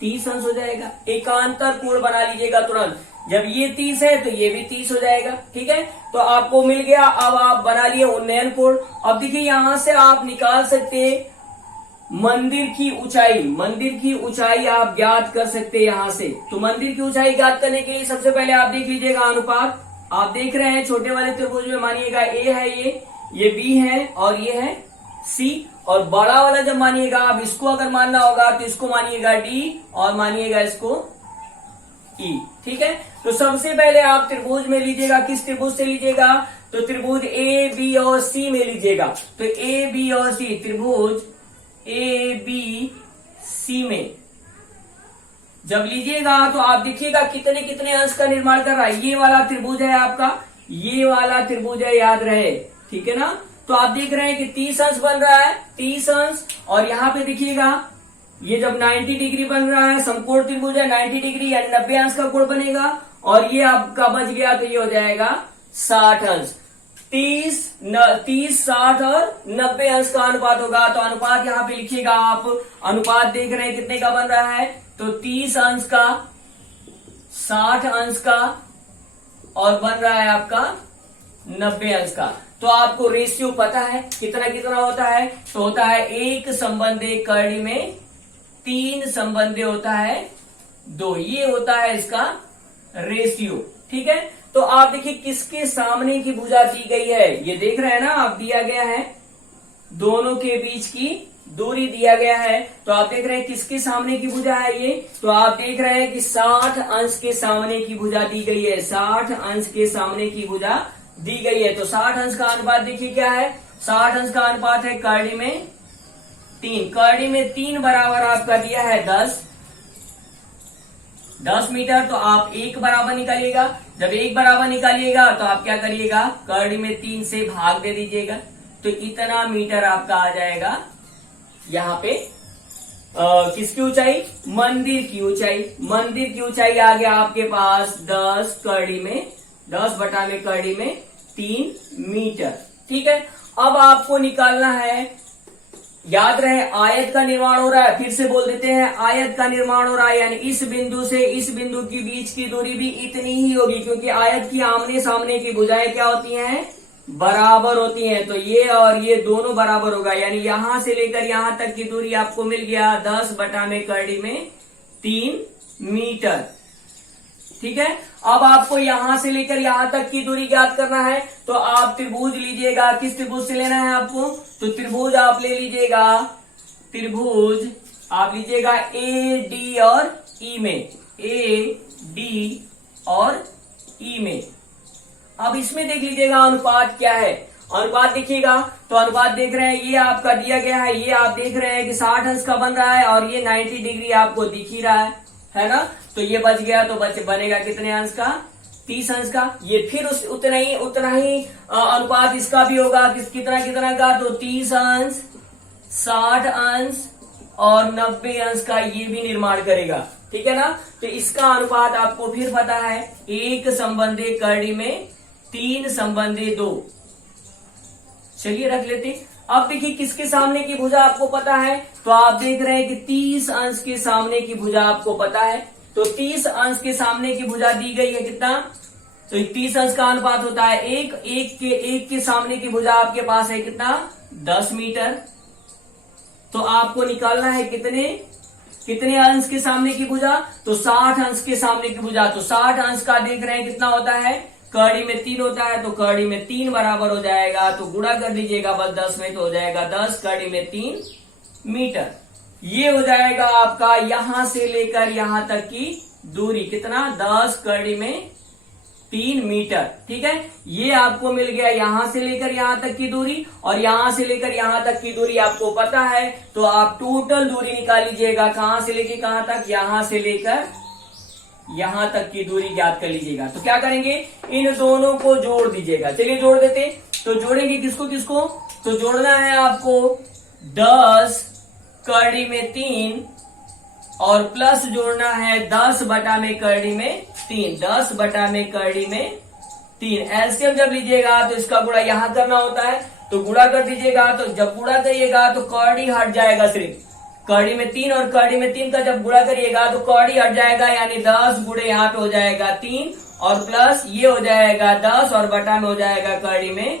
30 अंश हो जाएगा। एकांतर कोण बना लीजिएगा तुरंत, जब ये 30 है तो ये भी 30 हो जाएगा। ठीक है, तो आपको मिल गया। अब आप बना लिए उन्नयन कोण। अब देखिए यहां से आप निकाल सकते मंदिर की ऊंचाई आप ज्ञात कर सकते हैं यहां से। तो मंदिर की ऊंचाई ज्ञात करने के लिए सबसे पहले आप देख लीजिएगा अनुपात। आप देख रहे हैं छोटे वाले त्रिभुज में मानिएगा ए है, ये बी है और ये है सी, और बड़ा वाला जब मानिएगा, आप इसको अगर मानना होगा तो इसको मानिएगा डी और मानिएगा इसको ई। ठीक है, तो सबसे पहले आप त्रिभुज में लीजिएगा, किस त्रिभुज से लीजिएगा, तो त्रिभुज ए बी और सी में लीजिएगा। तो ए बी और सी, त्रिभुज ए बी सी में जब लीजिएगा तो आप देखिएगा कितने कितने अंश का निर्माण कर रहा है। ये वाला त्रिभुज है आपका, ये वाला त्रिभुज है, याद रहे। ठीक है ना, तो आप देख रहे हैं कि 30 अंश बन रहा है, 30 अंश। और यहाँ पे देखिएगा ये जब 90 डिग्री बन रहा है, समकोण त्रिभुज है, 90 डिग्री यानी 90 अंश का कोण बनेगा, और ये आपका बच गया तो ये हो जाएगा 60 अंश। 30, 60 और 90 अंश का अनुपात होगा। तो अनुपात यहाँ पे लिखिएगा आप, अनुपात देख रहे हैं कितने का बन रहा है, तो 30 अंश का, 60 अंश का, और बन रहा है आपका 90 अंश का। तो आपको रेशियो पता है कितना कितना होता है, तो होता है 1 संबंधे कड़ी में 3 संबंधे होता है 2। ये होता है इसका रेशियो। ठीक है, तो आप देखिए किसके सामने की भुजा दी गई है, ये देख रहे हैं ना आप, दिया गया है दोनों के बीच की दूरी दिया गया है। तो आप देख रहे हैं किसके सामने की भुजा है ये, तो आप देख रहे हैं कि 60 अंश के सामने की भुजा दी गई है, 60 अंश के सामने की भुजा दी गई है। तो 60 अंश का अनुपात देखिए क्या है, 60 अंश का अनुपात है करड़ी में 3। करड़ी में 3 बराबर आपका दिया है 10 मीटर। तो आप 1 बराबर निकालिएगा। जब 1 बराबर निकालिएगा तो आप क्या करिएगा, करड़ी में 3 से भाग दे दीजिएगा, तो इतना मीटर आपका आ जाएगा यहाँ पे। किसकी ऊंचाई, मंदिर की ऊंचाई। मंदिर की ऊंचाई आ गया आपके पास 10 करड़ी में 10 बटा में करड़ी में 3 मीटर। ठीक है, अब आपको निकालना है, याद रहे आयत का निर्माण हो रहा है, फिर से बोल देते हैं आयत का निर्माण हो रहा है, यानी इस बिंदु से इस बिंदु के बीच की दूरी भी इतनी ही होगी, क्योंकि आयत की आमने सामने की भुजाएं क्या होती हैं, बराबर होती हैं। तो ये और ये दोनों बराबर होगा, यानी यहां से लेकर यहां तक की दूरी आपको मिल गया 10 बटा में करड़ी में 3 मीटर। ठीक है, अब आपको यहां से लेकर यहां तक की दूरी ज्ञात करना है, तो आप त्रिभुज लीजिएगा। किस त्रिभुज से लेना है आपको, तो त्रिभुज आप ले लीजिएगा, त्रिभुज आप लीजिएगा ए डी और ई में, ए डी और ई में। अब इसमें देख लीजिएगा अनुपात क्या है, अनुपात देखिएगा, तो अनुपात देख रहे हैं ये आपका दिया गया है, ये आप देख रहे हैं कि 60 अंश का बन रहा है, और ये 90 डिग्री आपको दिख ही रहा है ना। तो ये बच गया, तो बनेगा कितने अंश का, 30 अंश का, ये फिर उतना ही अनुपात इसका भी होगा, कितना का, तो 30 अंश, 60 अंश और 90 अंश का ये भी निर्माण करेगा, ठीक है ना। तो इसका अनुपात आपको फिर पता है, 1 संबंधी करड़ी में 3 संबंधी 2। चलिए रख लेते। अब देखिए किसके सामने की भुजा आपको पता है, तो आप देख रहे हैं कि 30 अंश के सामने की भुजा आपको पता है, तो 30 अंश के सामने की भुजा दी गई है कितना, तो 30 अंश का अनुपात होता है 1 के सामने की भुजा आपके पास है कितना, 10 मीटर। तो आपको निकालना है कितने अंश के सामने की भुजा, तो 60 अंश के सामने की भुजा। तो 60 अंश का देख रहे हैं कितना होता है, कड़ी में 3 होता है, तो कड़ी में 3 बराबर हो जाएगा, तो गुणा कर दीजिएगा बस 10 में, तो हो जाएगा 10 कड़ी में 3 मीटर। ये हो जाएगा आपका यहां से लेकर यहां तक की दूरी कितना, 10 कड़ी में 3 मीटर, ठीक है। ये आपको मिल गया यहां से लेकर यहां तक की दूरी, और यहां से लेकर यहां तक की दूरी आपको पता है, तो आप टोटल दूरी निकाल लीजिएगा, कहां से लेकर कहां तक, यहां से लेकर यहां तक की दूरी ज्ञात कर लीजिएगा। तो क्या करेंगे, इन दोनों को जोड़ दीजिएगा। चलिए जोड़ देते। तो जोड़ेंगे किसको, तो जोड़ना है आपको 10 कड़ी में 3 और प्लस जोड़ना है 10 बटा में कड़ी में 3, 10 बटा में कड़ी में 3। एलसीएम जब लीजिएगा तो इसका गुणा यहां करना होता है, तो गुणा कर दीजिएगा। तो जब गुणा करिएगा तो कड़ी हट जाएगा, सिर्फ कड़ी में 3 और कड़ी में 3 का जब गुणा करिएगा तो कड़ी हट जाएगा, यानी 10 गुणे यहाँ पे हो जाएगा 3 और प्लस ये हो जाएगा 10 और बटा में हो जाएगा कड़ी में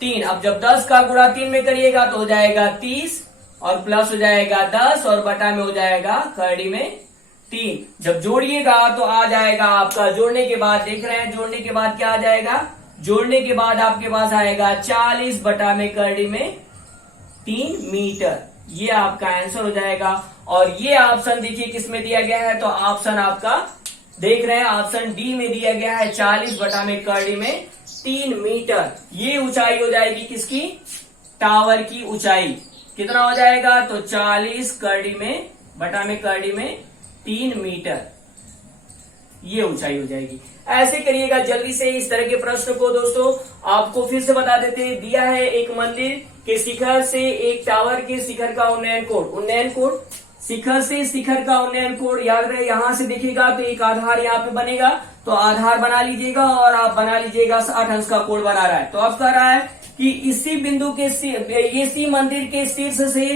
3। अब जब 10 का गुणा 3 में करिएगा तो हो जाएगा 30 और प्लस हो जाएगा 10 और बटा में हो जाएगा कड़ी में 3। जब जोड़िएगा तो आ जाएगा आपका, जोड़ने के बाद देख रहे हैं, जोड़ने के बाद क्या आ जाएगा, जोड़ने के बाद आपके पास आएगा 40 बटा में कड़ी में 3 मीटर। ये आपका आंसर हो जाएगा। और ये ऑप्शन देखिए किसमें दिया गया है, तो ऑप्शन आपका देख रहे हैं ऑप्शन डी में दिया गया है, 40 बटा में कड़ी में 3 मीटर। ये ऊंचाई हो जाएगी किसकी, टावर की ऊंचाई कितना हो जाएगा, तो 40 कड़ी में बटा में कड़ी में 3 मीटर, ये ऊंचाई हो जाएगी। ऐसे करिएगा जल्दी से इस तरह के प्रश्न को। दोस्तों आपको फिर से बता देते हैं, दिया है एक मंदिर के शिखर से एक टावर के शिखर का उन्नयन कोण, शिखर से शिखर का उन्नयन कोण याद रहे, यहां से देखिएगा तो एक आधार यहाँ पे बनेगा, तो आधार बना लीजिएगा और आप बना लीजिएगा 60 अंश का कोण बना रहा है। तो अब कह रहा है कि इसी बिंदु के इसी मंदिर के शीर्ष से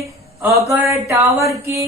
कर टावर के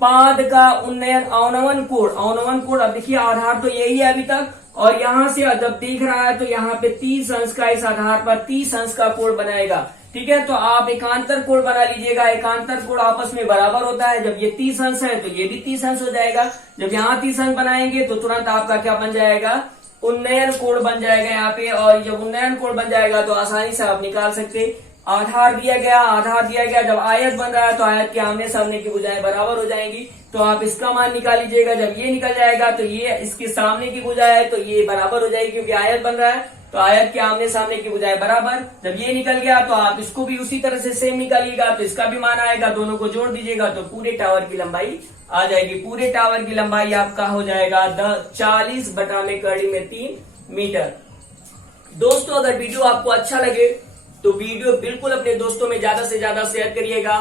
पाद का उन्नयन अवनमन कोण। अब देखिए आधार तो यही है अभी तक, और यहां से जब देख रहा है तो यहाँ पे 30 अंश का, इस आधार पर 30 अंश का कोण बनाएगा, ठीक है। तो आप एकांतर कोण बना लीजिएगा, एकांतर कोण आपस में बराबर होता है, जब ये 30 अंश है तो ये भी 30 अंश हो जाएगा। जब यहाँ 30 अंश बनाएंगे तो तुरंत आपका क्या बन जाएगा, उन्नयन कोण बन जाएगा यहाँ पे। और जब उन्नयन कोण बन जाएगा तो आसानी से आप निकाल सकते, आधार दिया गया, जब आयत बन रहा है तो आयत के आमने सामने की भुजाएं बराबर हो जाएंगी, तो आप इसका मान निकाल लीजिएगा। जब ये निकल जाएगा तो ये इसके सामने की भुजा है तो ये बराबर हो जाएगी, क्योंकि आयत बन रहा है तो आयत के आमने सामने की भुजाएं बराबर। जब ये निकल गया तो आप इसको भी उसी तरह से सेम निकालिएगा, तो इसका भी मान आएगा, दोनों को जोड़ दीजिएगा तो पूरे टावर की लंबाई आ जाएगी। पूरे टावर की लंबाई आपका हो जाएगा 40 बटा में कड़ी में 3 मीटर। दोस्तों अगर वीडियो आपको अच्छा लगे तो वीडियो बिल्कुल अपने दोस्तों में ज्यादा से ज्यादा शेयर करिएगा,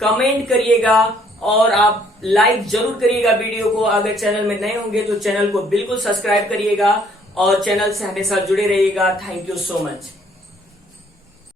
कमेंट करिएगा और आप लाइक जरूर करिएगा वीडियो को। अगर चैनल में नए होंगे तो चैनल को बिल्कुल सब्सक्राइब करिएगा और चैनल से हमेशा जुड़े रहिएगा। Thank you so much.